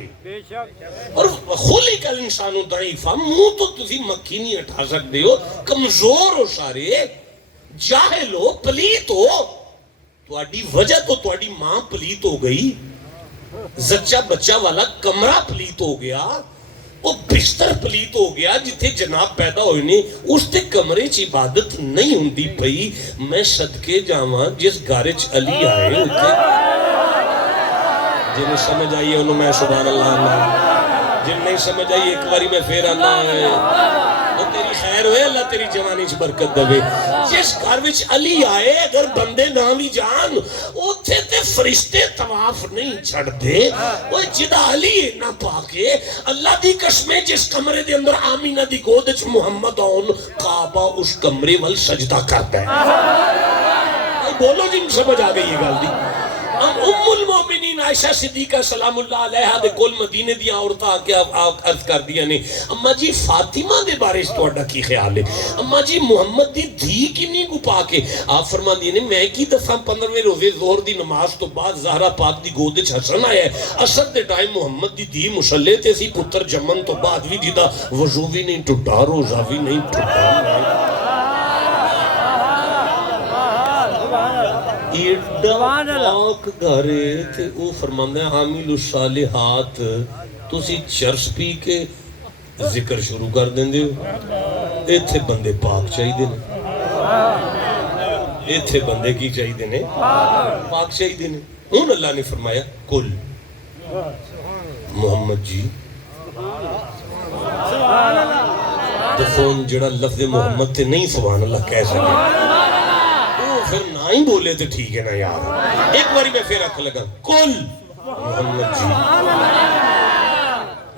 اور خلق الانسان ضعیفا منہ تو تسی مکھی نہیں اٹھا سکتے ہو کمزور ہو سارے جاہل ہو پلیت ہو تو اڈی وجہ تو اڈی ماں پلیت ہو گئی زچہ بچہ والا کمرہ پلیت ہو گیا وہ بستر پلیت ہو گیا جتھے جناب پیدا ہوئے نے اس تے کمرے چ عبادت نہیں ہوندی پئی میں صدقے جاواں جس گھر چ علی آئے اوتھے جن سمجھ آئیے انہوں میں سبحان اللہ جن نہیں سمجھ آئیے ایک باری میں پھر آنا ہے وہ تیری خیر ہوئے اللہ تیری جوانی چ برکت دے جس گھر وچ علی آئے اگر بندے نہ بھی جان اوتھے تے فرشتے طواف نہیں چھڑ دے وہ جدا علی نہ پاکے اللہ دی قسمیں جس کمرے دے اندر آمینہ دی گود وچ محمد آن کعبہ اس کمرے وال سجدہ کرتا ہے بولو جی سمجھ آ گئی یہ گل دی ام المومنین عائشہ صدیقہ سلام اللہ علیہا دے کول مدینے دی عورتاں آ کے عرض کر دیا نے اما جی فاطمہ دے بارے اس تہاڈا کی خیال ہے اما جی محمد دی دھی کنی کو پا کے آپ فرما دیے نے میں کی دساں 15ویں روزے ظہر دی نماز تو بعد زہرا پاک دی گود وچ حسن آیا ہے اثر دے ٹائم محمد دی دھی مصلی تے سی پتر جمن تو بعد بھی دیدا وضو بھی نہیں ٹوٹا روزہ بھی نہیں ٹوٹا پاک گھرے تے او فرماندہ ہے حامل الصالحات تسی چرس پی کے ذکر شروع کر دیں دے ہو ایتھے بندے پاک چاہی دینے ایتھے بندے کی چاہی دینے پاک چاہی دینے ان اللہ نے فرمایا کل محمد جی دفون جڑا لفظ محمد تے نہیں سبحان اللہ کہہ سکے پھر نہ ہی بولے تو ٹھیک ہے نا یار ایک باری میں پھر رکھ لگا کل محمد جی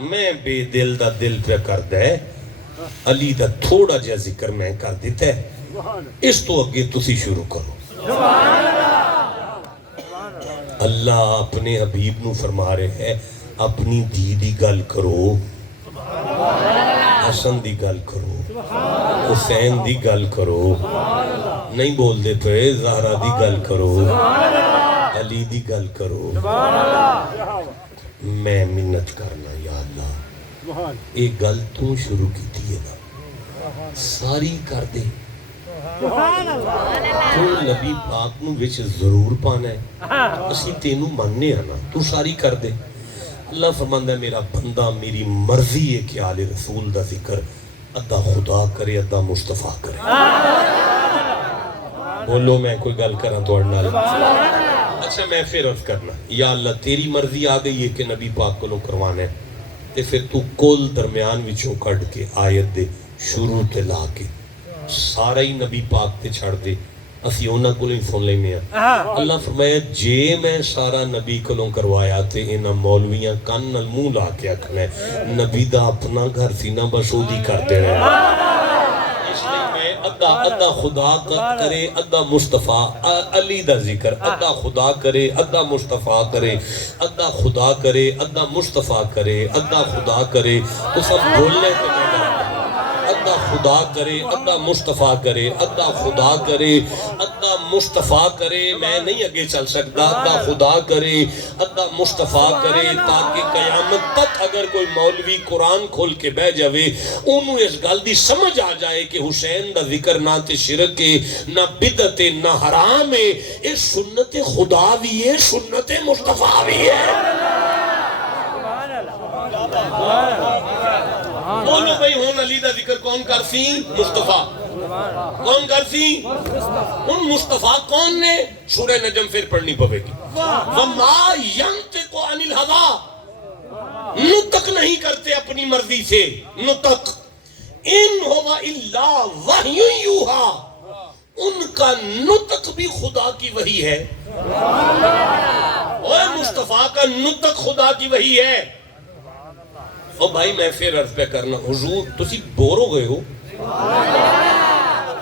میں بے دل دا دل پہ کر دے علی دا تھوڑا جا ذکر میں کر دیتا ہے اس تو اگے تسی شروع کرو اللہ اپنے حبیب نو فرما رہے ہیں اپنی دی گل کرو حسن دی گل کرو حسین دی گل کرو نہیں بول دے پہ زہرہ دی گل کرو علی دی گل کرو میں منت کرنا یا اللہ ایک گل تو شروع کی تھی نا ساری کر دے تو نبی پاک نو وچ ضرور پانا ہے اسی تینو ماننے آنا تو ساری کر دے اللہ فرماندہ ہے میرا بندہ میری مرضی ہے کہ آل رسول دا ذکر ادھا خدا کرے ادھا مصطفیٰ کرے بولو میں کوئی گل کرنا تو اڑنا اچھا میں پھر عرض کرنا یا اللہ تیری مرضی آ گئی ہے کہ نبی پاک کو لو کروانا ہے تے پھر تو کل درمیان وچوں کڑ کے آیت دے شروع تے لا کے سارا ہی نبی پاک تے چھڑ دے اسی اونا کو نہیں سن لیں میں اللہ فرمایا جے میں سارا نبی کو کروایا تے انہا مولویاں کان نل منہ لا کے اکھنے نبی دا اپنا گھر سینہ بسودی کرتے رہے اس لئے میں ادھا خدا کرے ادھا مصطفیٰ علی دا ذکر ادھا خدا کرے ادھا مصطفیٰ کرے ادھا خدا کرے ادھا مصطفیٰ کرے ادھا خدا کرے تو سب بھولنے کے میں ادھا خدا کرے ادھا مصطفیٰ کرے ادھا خدا کرے ادھا مصطفیٰ کرے میں نہیں آگے چل سکتا ادھا خدا کرے ادھا مصطفیٰ کرے تاکہ قیامت تک اگر کوئی مولوی قرآن کھول کے بہ جاوے انہوں اس گل دی سمجھ آ جائے کہ حسین دا ذکر نہ تے شرک ہے نہ بدعت ہے نہ حرام ہے یہ سنت خدا بھی ہے سنت مصطفیٰ بھی ہے بولو بھئی ہون علی دا ذکر کون کر سی مصطفیٰ کون کر سی ان مصطفیٰ کون نے سورہ نجم پھر پڑھنی پوے گی وَمَا يَنْتِقُ عَنِ الْهَوَىٰ نطق نہیں کرتے اپنی مرضی سے نطق ان ہوا الا وحی یوحا ان کا نطق بھی خدا کی وحی ہے اور مصطفیٰ کا نطق خدا کی وحی ہے اور بھائی میں پھر عرض پہ کرنا حضور تسی بور ہو گئے ہو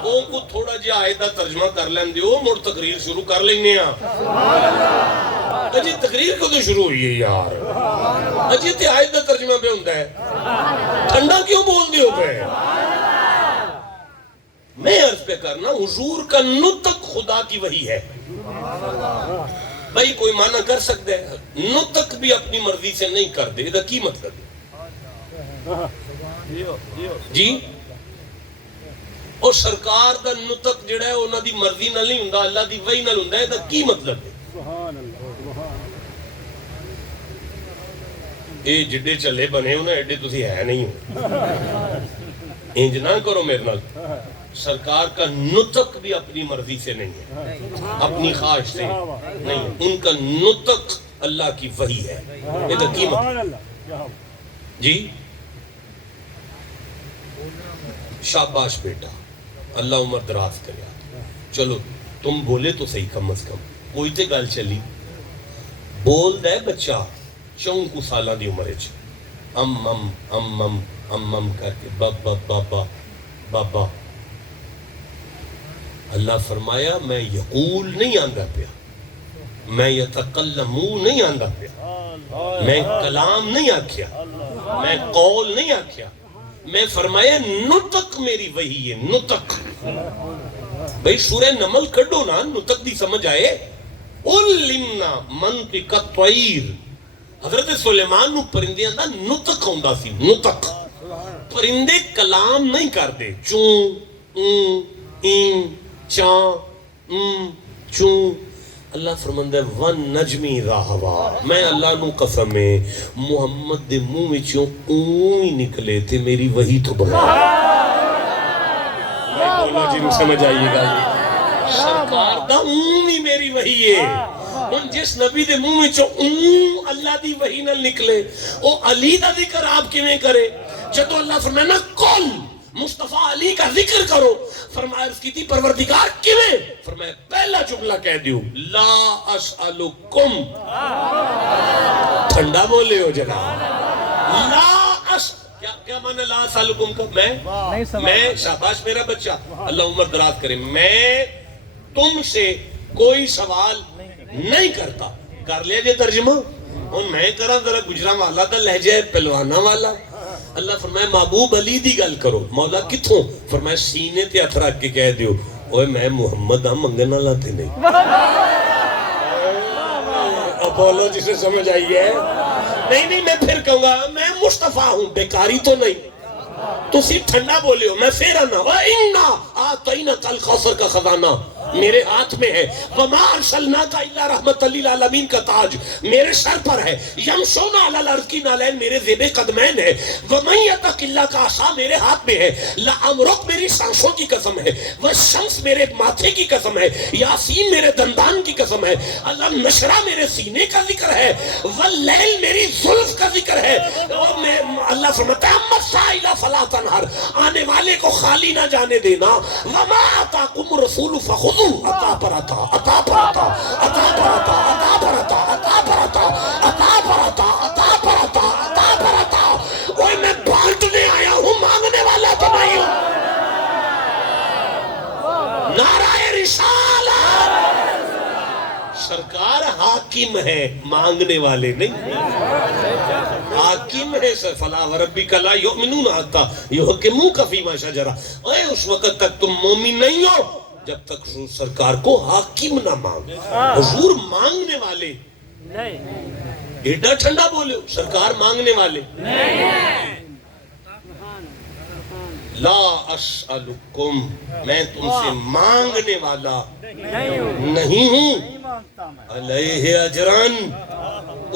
وہ کو تھوڑا جی آئیدہ ترجمہ کر لیں دیو مڑ تقریر شروع کر لینے اجی تقریر کو تو شروع ہوئی ہے یار اجی تے آئیدہ ترجمہ پہ ہوندہ ہے ٹھنڈا کیوں بول دیو پہ میں عرض پہ کرنا حضور کا نطق خدا کی وحی ہے بھائی کوئی معنی کر سکتے ہیں نطق بھی اپنی مرضی سے نہیں کر دے دا کی مطلب ہے جی اور سرکار دا نطق جڑا ہے انہاں دی مرضی نال نہیں ہوندا اللہ دی وحی نال ہوندا ہے دا کی مطلب ہے اے جڑے چلے بنے ہونا ایڈے تسی ہے نہیں ہو انج نہ کرو میرے نال سرکار کا نطق بھی اپنی مرضی سے نہیں ہے اپنی خواہش سے نہیں ہے ان کا نطق اللہ کی وحی ہے یہ دا کی مطلب جی شاباش بیٹا اللہ عمر دراز کرے چلو تم بولے تو صحیح کم از کم کوئی تے گل چلی بول دے بچہ 4 سالہ دی عمر ہے ام کر کے بابا بابا بابا اللہ فرمایا میں یقول نہیں آندا پیا، میں یتکلمو نہیں آندا پیا، میں کلام نہیں آکھیا، میں قول نہیں آکھیا، میں فرمایا نطق میری وہی ہے، نطق۔ بھئی سورہ نمل کڈو نا، نطق دی سمجھ آئے۔ علمنا منطق الطیر، حضرت سلیمان نو پرندیاں دا نطق ہوندا سی، نطق۔ پرندے کلام نہیں کردے، چون این چاں چون۔ اللہ فرماندا ہے وَالنَّجْمِ اِذَا هَوَىٰ، میں اللہ نو قسم ہے محمد دے منہ وچوں ہی نکلے تھے میری وحی تو بغیر۔ اللہ جی نو سمجھ آئیے گا، سرکار دا ہی میری وحی ہے۔ ان جس نبی دے منہ وچوں اللہ دی وحی نہ نکلے، او علی دا ذکر آپ کیویں کرے؟ جدو اللہ فرمایا نا کل مصطفیٰ علی کا ذکر کرو، فرمایا اس کی تھی پروردگار کیویں؟ فرمایا پہلا جملہ کہہ دیو لا اسألکم، ٹھنڈا بولے ہو جناب، لا کیا معنی لا اسألکم کا؟ میں شاباش میرا بچہ، اللہ عمر دراز کرے، میں تم سے کوئی سوال نہیں کرتا۔ کر لیا جے ترجمہ؟ اور میں کرا ذرا گجرا والا دا لہجہ پہلوانا والا۔ اللہ فرمایا محبوب علی دی گل کرو، مولا کتھوں؟ فرمایا سینے تے ہتھ رکھ کے کہہ دیو اوے میں محمد ہاں، منگن والا تے نہیں۔ اپولو جسے سمجھ آئی ہے؟ نہیں میں پھر کہوں گا میں مصطفیٰ ہوں، بیکاری تو نہیں۔ تسی ٹھنڈا بولے ہو، میں پھر آنا وَإِنَّا آتَيْنَكَ الْكَوْثَرَ کا خزانہ میرے ہاتھ میں ہے، وَمَا أَرْسَلْنَاكَ إِلَّا رَحْمَةً لِلْعَالَمِينَ کا تاج میرے سر پر ہے، يَمْشُونَ عَلَى الْأَرْضِ کی نالین میرے زیب قدمین ہے، وَمَن يَتَقِ اللَّهَ کا عصا میرے ہاتھ میں ہے، لَأَمْرُكَ میری سانسوں کی قسم ہے، وَالشَّمْسِ میرے ماتھے کی قسم ہے، یاسین میرے دندان کی قسم ہے، اللہ نشرہ میرے سینے کا ذکر ہے، وَاللَّيْلِ میری زلف کا ذکر ہے، اور میں اللہ فرماتا ہے اَمَّا السَّائِلَ فَلَا تَنْهَرْ، آنے والے کو خالی نہ جانے دینا، وَمَا آتَاكُمُ الرَّسُولُ فَخُذُوهُ، عطا پر عطا، عطا پر عطا، عطا پر عطا، عطا پر عطا، عطا پر عطا، عطا پر عطا، عطا پر عطا، عطا پر عطا۔ اوہ میں بانٹنے آیا ہوں، مانگنے والا تو نہیں ہوں۔ نعرہ رسالت، سرکار حاکم ہے، مانگنے والے نہیں۔ حاکم ہے فلا وربک لا یؤمنون حتی یحکموک فیما شجر، اے اس وقت تک تم مومن نہیں ہو جب تک سرکار کو حاکم نہ مانگ۔ حضور مانگنے والے ایڈا ٹھنڈا بولے ہو، سرکار مانگنے والے لا اسألکم، میں تم سے مانگنے والا نہیں ہوں، علیہ اجران،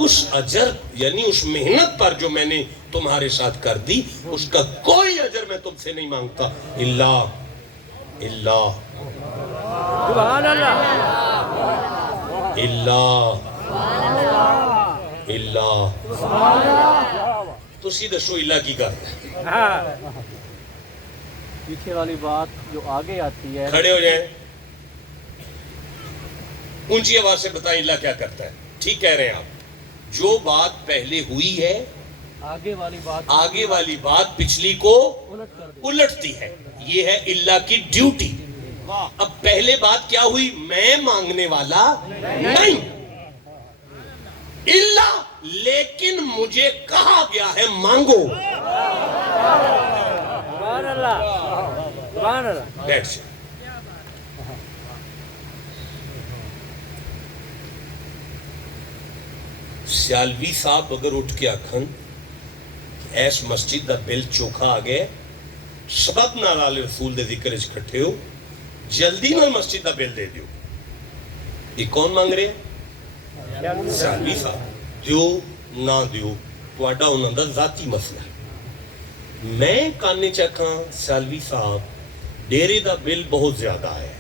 اس اجر یعنی اس محنت پر جو میں نے تمہارے ساتھ کر دی اس کا کوئی اجر میں تم سے نہیں مانگتا، اللہ سبحان اللہ، اللہ تو سیدھا شو اللہ کی کر پیچھے والی بات جو آگے آتی ہے، کھڑے ہو جائیں، اونچی آواز سے بتائیں اللہ کیا کرتا ہے۔ ٹھیک کہہ رہے ہیں آپ، جو بات پہلے ہوئی ہے آگے والی بات پچھلی کو الٹتی ہے، یہ ہے اللہ کی ڈیوٹی۔ اب پہلے بات کیا ہوئی؟ میں مانگنے والا نہیں، اللہ لیکن مجھے کہا گیا ہے مانگو۔ سبحان اللہ، سبحان اللہ۔ بیٹھ جائے۔ سیالوی صاحب اگر اٹھ کے آکھن ایس مسجد دا بل چوکھا آگئے، سبب نال رسول دے ذکر اچ کھٹے ہو، جلدی نال مسجد دا بل دے دیو۔ یہ کون مانگ رہے ہیں؟ سیالوی صاحب۔ دیو نہ دیو تواڈا انہاں دا ذاتی مسئلہ ہے۔ میں کانے چکھاں سیالوی صاحب ڈیرے دا بل بہت زیادہ ہے،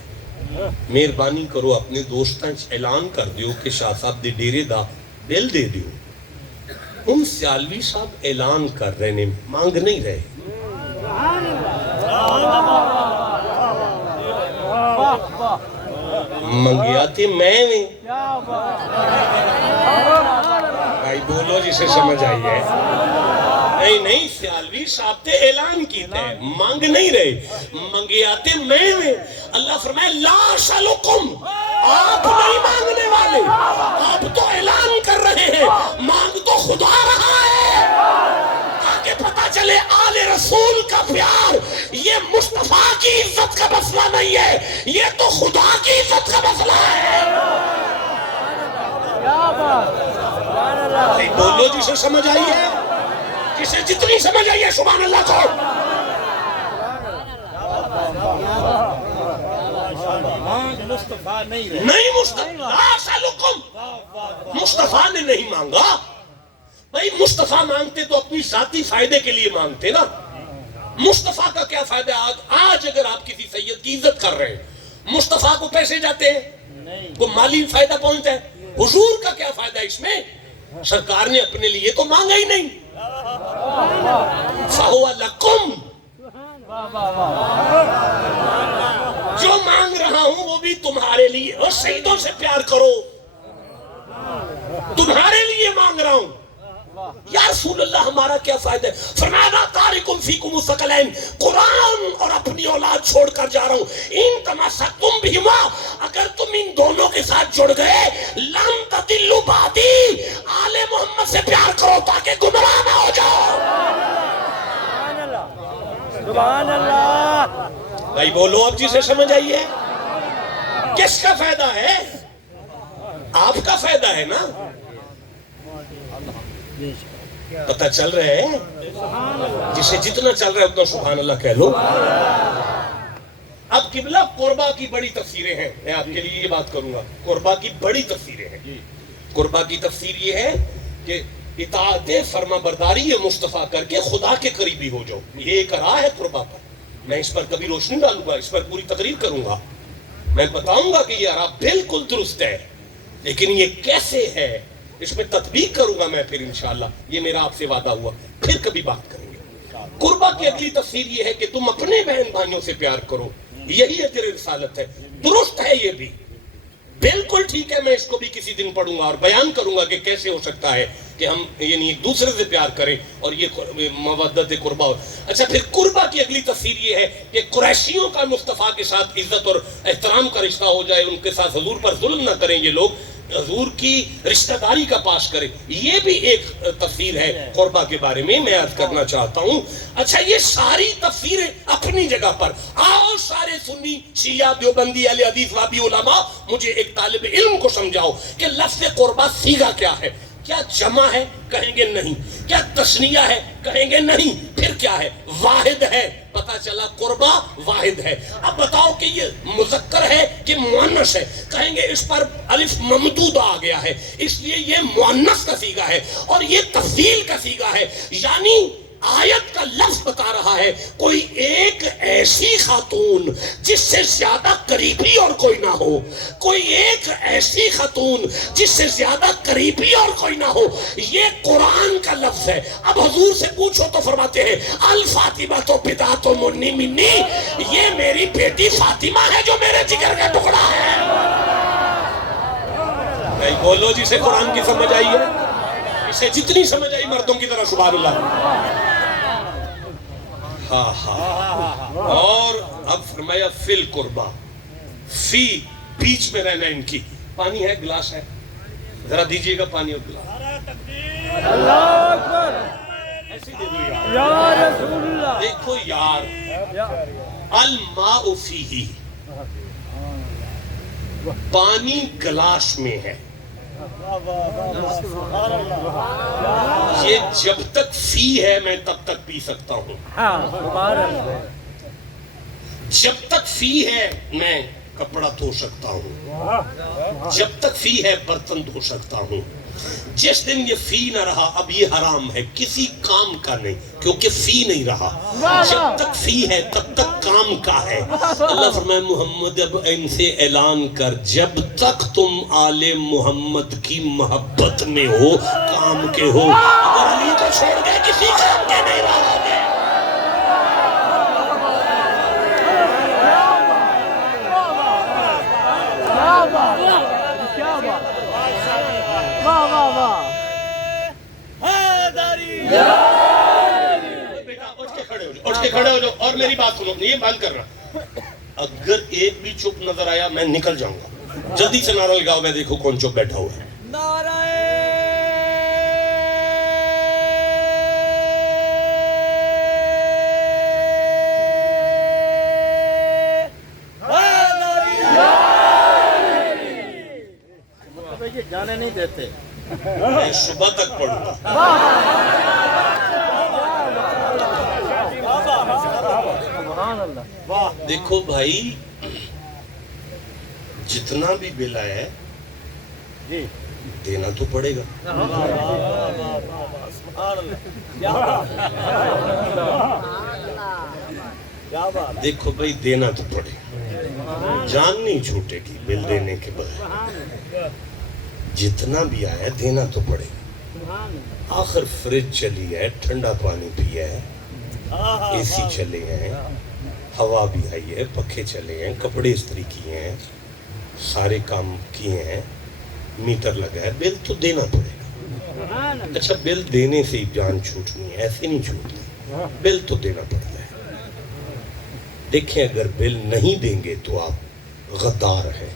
مہربانی کرو اپنے دوستاں اعلان کر دیو کہ شاہ صاحب دے ڈیرے دا بل دے دیو۔ ہم سیالوی صاحب اعلان کر رہے ہیں، مانگ نہیں رہے۔ منگیا تھے میں نے، بھائی بولو جسے سمجھ آئی ہے۔ نہیں سیالوی صاحب تے اعلان کیتا ہے، مانگ نہیں رہے، منگے آتے میں اللہ فرمائے لا سلکم، آپ نہیں مانگنے والے، آپ تو اعلان کر رہے ہیں، مانگ تو خدا رہا ہے، تاکہ پتہ چلے آل رسول کا پیار یہ مصطفیٰ کی عزت کا مسئلہ نہیں ہے، یہ تو خدا کی عزت کا مسئلہ ہے۔ بولو جسے سمجھ آئی ہے، جسے جتنی سمجھ آئی ہے سبحان اللہ کو۔ نہیں مصطفیٰ نے نہیں مانگا بھائی، مصطفیٰ مانگتے تو اپنی ذاتی فائدے کے لیے مانگتے نا۔ مصطفیٰ کا کیا فائدہ؟ آج اگر آپ کسی سید کی عزت کر رہے ہیں، مصطفیٰ کو پیسے جاتے ہیں، کو مالی فائدہ پہنچتا ہے، حضور کا کیا فائدہ اس میں؟ سرکار نے اپنے لیے تو مانگا ہی نہیں۔ فَهُوَ لَكُمْ، جو مانگ رہا ہوں وہ بھی تمہارے لیے، اور سیدوں سے پیار کرو، تمہارے لیے مانگ رہا ہوں۔ یا رسول اللہ ہمارا کیا فائدہ ہے؟ فرمایا لا تارکم فیکم الثقلین، قرآن اور اپنی اولاد چھوڑ کر جا رہا ہوں، ان تمسکتم بہما، اگر تم ان دونوں کے ساتھ جڑ گئے، لن تضلوا بعدی، آل محمد سے پیار کرو تاکہ گمراہ نہ ہو جاؤ۔ سبحان اللہ۔ بھائی بولو اب جسے سمجھ آئی ہے، کس کا فائدہ ہے؟ آپ کا فائدہ ہے نا، پتہ چل رہا ہے؟ جسے جتنا چل رہا ہے اتنا سبحان اللہ کہہ لو۔ اب قبلہ قربہ کی بڑی تفسیریں ہیں، میں آپ کے لیے یہ بات کروں گا، قربہ کی بڑی تفسیریں ہیں۔ قربہ کی تفسیر یہ ہے کہ اطاعت فرما برداری مصطفیٰ کر کے خدا کے قریبی ہو جاؤ، یہ ایک راہ ہے قربہ پر۔ میں اس پر کبھی روشنی ڈالوں گا، اس پر پوری تقریر کروں گا، میں بتاؤں گا کہ یہ راہ بالکل درست ہے، لیکن یہ کیسے ہے اس میں تطبیق کروں گا میں پھر انشاءاللہ، یہ میرا آپ سے وعدہ ہوا، پھر کبھی بات کریں گے۔ قربہ کی اگلی تفسیر یہ ہے کہ تم اپنے بہن بھائیوں سے پیار کرو، یہی اجر رسالت ہے، درست ہے یہ بھی، بالکل ٹھیک ہے۔ میں اس کو بھی کسی دن پڑھوں گا اور بیان کروں گا کہ کیسے ہو سکتا ہے کہ ہم یعنی ایک دوسرے سے پیار کریں اور یہ مودت قربہ ہو۔ اچھا پھر قربہ کی اگلی تفسیر یہ ہے کہ قریشیوں کا مصطفیٰ کے ساتھ عزت اور احترام کا رشتہ ہو جائے، ان کے ساتھ حضور پر ظلم نہ کریں یہ لوگ، حضور کی رشتہ داری کا پاس کریں، یہ بھی ایک تفسیر ہے قربہ کے بارے میں عرض کرنا چاہتا ہوں۔ اچھا یہ ساری تفسیریں اپنی جگہ پر، آؤ سارے سنی شیعہ دیوبندی اہل حدیث وہابی علماء، مجھے ایک طالب علم کو سمجھاؤ کہ لفظ قربہ صیغہ کیا ہے؟ کیا جمع ہے؟ کہیں گے نہیں۔ کیا تثنیہ ہے؟ کہیں گے نہیں۔ پھر کیا ہے؟ واحد ہے۔ پتہ چلا قربہ واحد ہے۔ اب بتاؤ کہ یہ مذکر ہے کہ مؤنث ہے؟ کہیں گے اس پر الف ممدود آ گیا ہے، اس لیے یہ مؤنث کا صیغہ ہے اور یہ تفضیل کا صیغہ ہے، یعنی آیت کا لفظ بتا رہا ہے کوئی ایک ایسی خاتون جس سے زیادہ قریبی اور کوئی نہ ہو، کوئی ایک ایسی خاتون جس سے زیادہ قریبی اور کوئی نہ ہو، یہ قرآن کا لفظ ہے۔ اب حضور سے پوچھو تو فرماتے ہیں الفاطمہ تو بطاۃ منی منی، یہ میری بیٹی فاطمہ ہے جو میرے جگر کا ٹکڑا ہے۔ نہیں بولو جسے قرآن کی سمجھ آئی ہے، اسے جتنی سمجھ آئی مردوں کی طرح سبحان اللہ۔ اور اب فرمایا فی القربہ، فی بیچ میں رہنا ان کی۔ پانی ہے، گلاس ہے، ذرا دیجئے گا پانی اور گلاس۔ اللہ اکبر، ایسی دے دو یار، یا رسول اللہ۔ دیکھو یار، الماء فیہ، پانی گلاس میں ہے، یہ جب تک فی ہے میں تب تک پی سکتا ہوں، جب تک فی ہے میں کپڑا دھو سکتا ہوں، جب تک فی ہے برتن دھو سکتا ہوں۔ جس دن یہ فی نہ رہا اب یہ حرام ہے، کسی کام کا نہیں، کیونکہ فی نہیں رہا۔ جب تک فی ہے تب تک کام کا ہے۔ اللہ فرمائے محمد اب ان سے اعلان کر، جب تک تم آل محمد کی محبت میں ہو، کام کے ہو، اگر علی کو چھوڑ گئے کسی کام کے نہیں رہا گے۔ یا کھڑے ہو جاؤ, اٹھ کے کھڑے ہو جاؤ اور میری بات سنو, یہ بند کرنا. اگر ایک بھی چپ نظر آیا میں نکل جاؤں گا. جلدی سے نعرہ لگاؤ, میں دیکھو کون چپ بیٹھا ہوا ہے. یہ جانے نہیں دیتے. میں صبح تک پڑھوں گا. دیکھو بھائی, جتنا بھی بل آیا ہے دینا تو پڑے گا. دیکھو بھائی, دینا تو پڑے گا, جان نہیں چھوٹے گی بل دینے کے بغیر. جتنا بھی آیا دینا تو پڑے گا. آخر فریج چلی ہے, ٹھنڈا پانی پیا ہے, اے سی چلے ہیں, ہوا بھی آئی ہے, پکھے چلے ہیں, کپڑے استری کیے ہیں, سارے کام کیے ہیں, میٹر لگا ہے, بل تو دینا پڑے گا. اچھا, بل دینے سے ہی جان چھوٹنی ہے, ایسے نہیں چھوٹتی, بل تو دینا پڑتا ہے. دیکھیں, اگر بل نہیں دیں گے تو آپ غدار ہیں.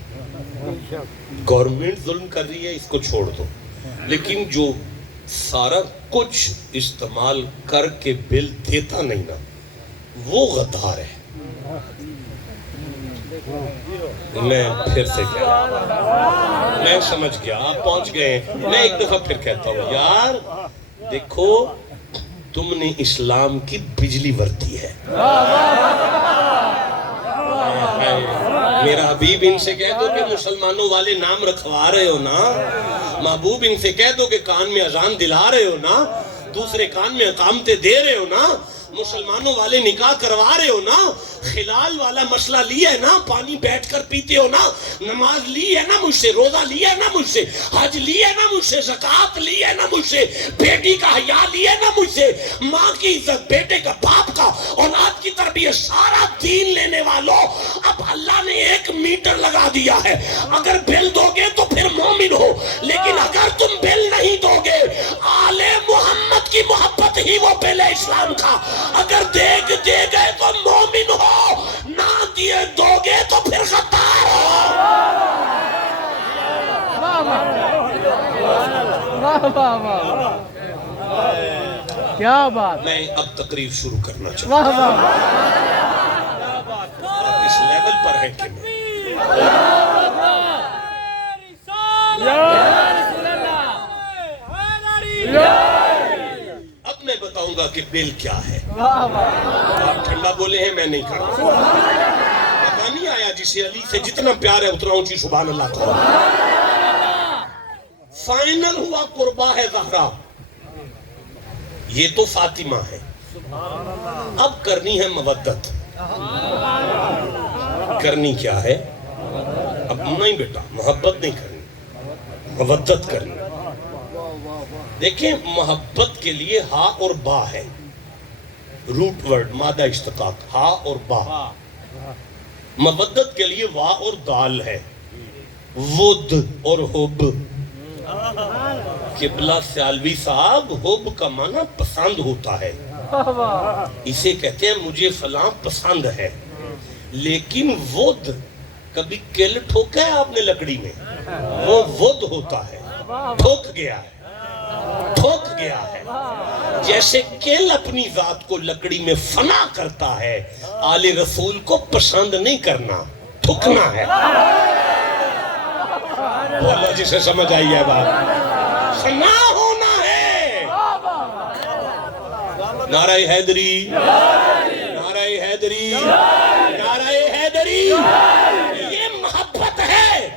گورنمنٹ ظلم کر رہی ہے, اس کو چھوڑ دو, لیکن جو سارا کچھ استعمال کر کے بل دیتا نہیں نا, وہ غدار ہے. میں پھر سے کہہ, میں سمجھ گیا, آپ پہنچ گئے. میں ایک دفعہ پھر کہتا ہوں, یار دیکھو, تم نے اسلام کی بجلی وردی ہے. میرا حبیب, ان سے کہہ دو کہ مسلمانوں والے نام رکھوا رہے ہو نا. محبوب, ان سے کہہ دو کہ کان میں اذان دلا رہے ہو نا, دوسرے کان میں اقامتیں دے رہے ہو نا, مسلمانوں والے نکاح کروا رہے ہو نا, خلال والا مسئلہ لیا ہے نا, پانی بیٹھ کر پیتے ہو نا, نماز لی ہے نا مجھ سے, روزہ لیا ہے نا مجھ سے, حج لی ہے نا مجھ سے, زکوٰۃ لی ہے نا مجھ سے, بیٹی کا حیا لی ہے نا مجھ سے, ماں کی عزت, بیٹے کا, باپ کا, اولاد کی تربیت, سارا دین لینے والوں. اب اللہ نے ایک میٹر لگا دیا ہے, اگر بل دو گے تو پھر مومن ہو, لیکن اگر تم بل نہیں دو گے, آل محمد کی محبت ہی وہ بل ہے اسلام کا. اگر دے گئے تو مومن ہو, نہ دیے دو گے تو پھر غدار ہو. کیا بات. میں اب تقریر شروع کرنا چاہتا ہوں. آپ اس لیول پر ہیں کہ میں اب میں بتاؤں گا کہ بل کیا ہے. آپ ٹھنڈا بولے ہیں, میں نہیں کروں. پتہ نہیں آیا جسے علی سے جتنا پیار ہے اتنا اونچی سبحان اللہ کرو. فائنل ہوا قربا ہے زہرا, یہ تو فاطمہ ہے. اب کرنی ہے مودت. کرنی کیا ہے؟ اب نہیں بیٹا, محبت نہیں کرنی, مودت کرنی. دیکھیں, محبت کے لیے ہا اور با ہے, روٹ ورڈ, مادہ اشتقاق, ہا اور با. مودت کے لیے وا اور دال ہے, ود اور حب. قبلہ سیالوی صاحب, حب کا معنی پسند ہوتا ہے. اسے کہتے ہیں مجھے فلاں پسند ہے. لیکن ود, کبھی کل ٹھوکا ہے آپ نے لکڑی میں؟ وہ ود ہوتا ہے, ٹھوک گیا ہے, ٹھوک گیا ہے. جیسے کل اپنی ذات کو لکڑی میں فنا کرتا ہے, آل رسول کو پسند نہیں کرنا, ٹھکنا ہے. بولو جسے سمجھ آئی ہے بات, فنا ہونا ہے. نعرہ حیدری, نعرہ حیدری, نعرہ حیدری. یہ محبت ہے,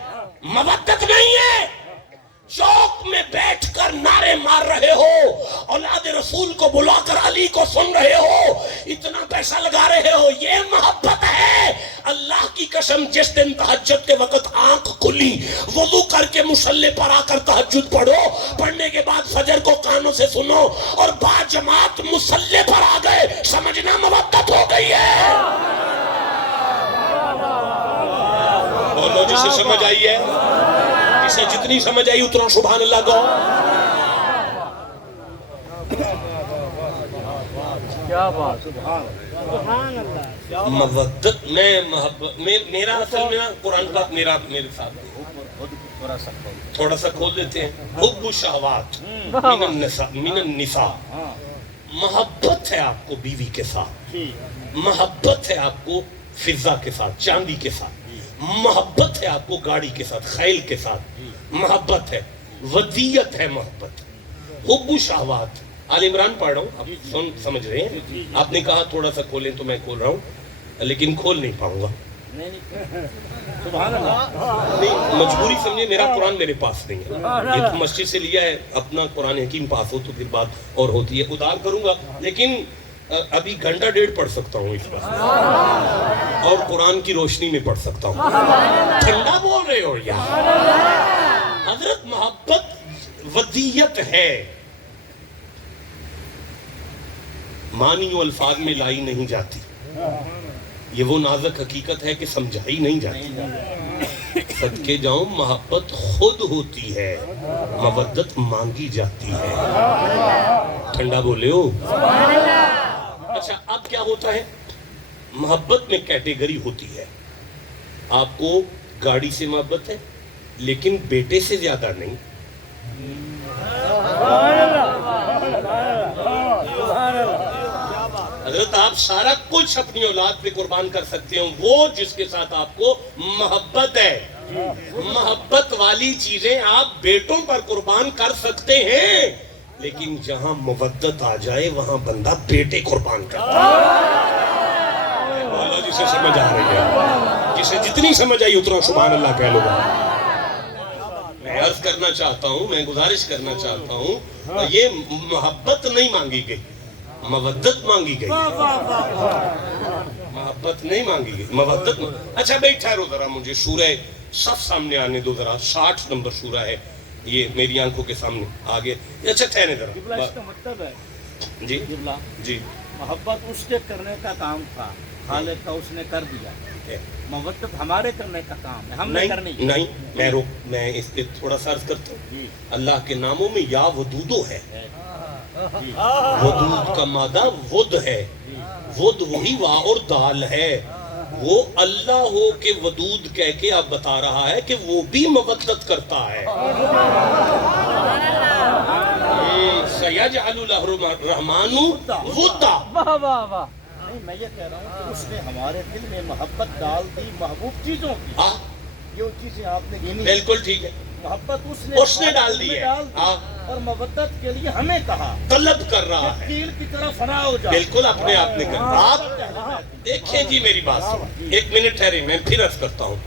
مودت نہیں ہے. چوک میں بیٹھ کر نعرے مار رہے ہو, اولاد رسول کو بلا کر علی کو سن رہے ہو, اتنا پیسہ لگا رہے ہو, یہ محبت ہے. اللہ کی قسم, جس دن تہجد کے وقت آنکھ کھلی, وضو کر کے مصلی پر آ کر تہجد پڑھو, پڑھنے کے بعد فجر کو کانوں سے سنو, اور با جماعت مصلی پر آ گئے, سمجھنا مودت ہو گئی ہے. بولو جسے سمجھ آئی ہے, جسے جتنی سمجھ آئی اتنا سبحان اللہ کو. کیا بات. مودت میں محبت میں میرا اصل میں قرآن پاک میرے ساتھ تھوڑا سا کھول دیتے ہیں. حب الشہوات من النساء. محبت ہے آپ کو بیوی کے ساتھ, محبت ہے آپ کو فضہ کے ساتھ, چاندی کے ساتھ, محبت ہے آپ کو گاڑی کے ساتھ, خیل کے ساتھ, محبت ہے, ودیت ہے محبت. حب الشہوات آل عمران پڑھ رہا ہوں, آپ سمجھ رہے ہیں. آپ نے کہا تھوڑا سا کھولیں تو میں کھول رہا ہوں, لیکن کھول نہیں پاؤں گا. سبحان اللہ. نہیں, مجبوری سمجھے, میرا قرآن میرے پاس نہیں ہے. یہ تو مسجد سے لیا ہے, اپنا قرآن حکیم پاس ہو تو پھر بات اور ہوتی ہے. ادار کروں گا لیکن ابھی گھنٹہ ڈیڑھ پڑھ سکتا ہوں اس پر, اور قرآن کی روشنی میں پڑھ سکتا ہوں. ٹھنڈا بول رہے ہو یار حضرت. محبت ودیت ہے, معنی و الفاظ میں لائی نہیں جاتی. یہ وہ نازک حقیقت ہے کہ سمجھائی نہیں جاتی. صدقے جاؤں, محبت خود ہوتی ہے, مودت مانگی جاتی ہے. ٹھنڈا بولے ہو. اچھا اب کیا ہوتا ہے, محبت میں کیٹیگری ہوتی ہے. آپ کو گاڑی سے محبت ہے لیکن بیٹے سے زیادہ نہیں. حضرت آپ سارا کچھ اپنی اولاد پہ قربان کر سکتے ہو, وہ جس کے ساتھ آپ کو محبت ہے. محبت والی چیزیں آپ بیٹوں پر قربان کر سکتے ہیں, لیکن جہاں مودت آ جائے وہاں بندہ بیٹے قربان کرتا ہے. اللہ جسے سمجھ آ رہی ہے, جسے جتنی سمجھ آئی اتنا سبحان اللہ کہہ لو. میں عرض کرنا چاہتا ہوں, میں گزارش کرنا چاہتا ہوں, یہ محبت نہیں مانگی گئی, مودت مانگی گئی. محبت نہیں مانگی گئی, مودت. اچھا بھائی ٹھہرو ذرا, مجھے سورہ صف سامنے آنے دو ذرا. 60 نمبر سورہ ہے یہ, میری آنکھوں کے سامنے آگے. اچھا ٹھہرے ذرا. اس کا مطلب ہے جی جی, محبت اس کے کرنے کا کام تھا, خالق کا اس نے کر دیا. محبت ہمارے کرنے کا کام ہے, ہم نے کرنی. نہیں, میں اس پہ تھوڑا سا عرض کرتا ہوں. اللہ کے ناموں میں یا ودودو ہے. ودود کا مادہ ود ہے, ود وہی وا اور دال ہے. وہ اللہ ہو کہ ودود کہہ کے اب بتا رہا ہے کہ وہ بھی مودت کرتا ہے. سیجعل الرحمن ودا. واہ واہ واہ. نہیں, میں یہ کہہ رہا ہوں کہ اس نے ہمارے دل میں محبت ڈال دی محبوب چیزوں کی. جو چیزیں آپ نے گنی بالکل ٹھیک ہے, محبت اس نے ڈال دی ہے, اور مودت کے لیے ہمیں کہا, طلب کر رہا ہے. تیل کی طرح فنا ہو جائے. بالکل اپنے آپ نے کر. آپ دیکھیں جی میری بات سنیں, ایک منٹ ٹھہرے, میں پھر عرض کرتا ہوں.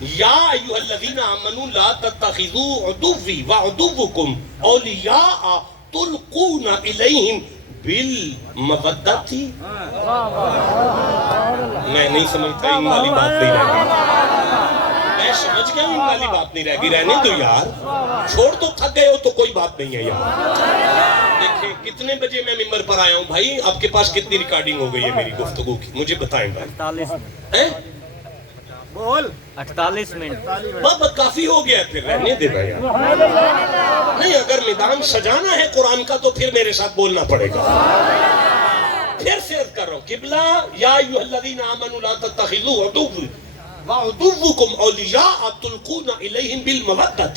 یا ایھا الذین آمنوا لا تتخذوا عدوی وعدوکم اولیاء تلقون الیہم بالمودۃ. میں نہیں سمجھتا, ان والی بات نہیں رہ گئی. میں سمجھ گیا, ان والی بات نہیں رہ گئی. رہنے دو یار, چھوڑ تو, تھک گئے ہو تو کوئی بات نہیں ہے یار. دیکھیں کتنے بجے میں ممبر پر آیا ہوں بھائی, آپ کے پاس کتنی ریکارڈنگ ہو گئی ہے میری گفتگو کی, مجھے بتائیں بھائی. 48 منٹ. بابا کافی ہو گیا, پھر رہنے دے بھائی. نہیں, اگر میدان سجانا ہے قرآن کا تو پھر میرے ساتھ بولنا پڑے گا. پھر سے عرض کر رہا ہوں, قبلہ یا ایھا الذین آمنوا لا تتخذوا عدوی وعدوکم اولیاء تلقون الیہم بالمودۃ.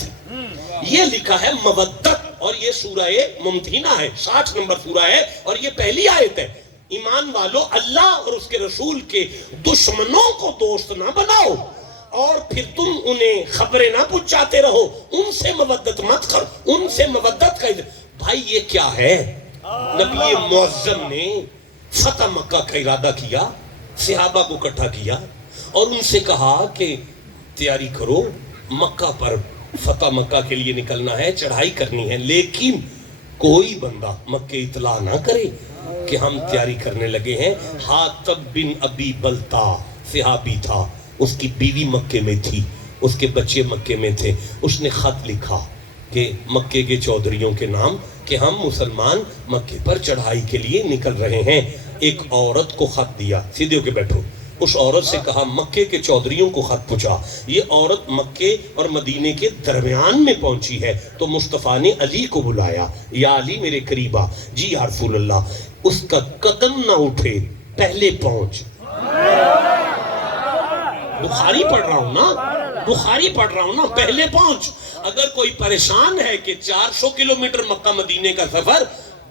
یہ لکھا ہے مودت, اور یہ سورہ ممتحنہ ہے, 60 نمبر سورہ ہے, اور یہ پہلی آیت ہے. ایمان والو, اللہ اور اس کے رسول کے دشمنوں کو دوست نہ بناؤ, اور پھر تم انہیں خبریں نہ پہنچاتے رہو. ان سے مودت مت کرو, ان سے مودت کا. بھائی یہ کیا ہے؟ نبی معظم نے فتح مکہ کا ارادہ کیا, صحابہ کو اکٹھا کیا اور ان سے کہا کہ تیاری کرو, مکہ پر فتح مکہ کے لیے نکلنا ہے, چڑھائی کرنی ہے. لیکن کوئی بندہ مکہ اطلاع نہ کرے کہ ہم تیاری کرنے لگے ہیں. حاتب بن ابی بلتا صحابی تھا, اس کی بیوی مکے میں تھی, اس کے بچے مکے میں تھے. اس نے خط لکھا کہ مکے کے چودھریوں کے نام کہ ہم مسلمان مکے پر چڑھائی کے لیے نکل رہے ہیں. ایک عورت کو خط دیا, سیدھے ہو کے بیٹھو. اس عورت سے کہا مکے کے چودھریوں کو خط پہنچا. یہ عورت مکے اور مدینے کے درمیان میں پہنچی ہے, تو مصطفیٰ نے علی کو بلایا, یا علی میرے قریب آ. جی یا رسول اللہ, اس کا قدم نہ اٹھے پہلے پہنچ. بخاری پڑھ رہا ہوں نا، بخاری پڑھ رہا ہوں نا، پہلے پہنچ. اگر کوئی پریشان ہے کہ 400 کلومیٹر مکہ مدینے کا سفر،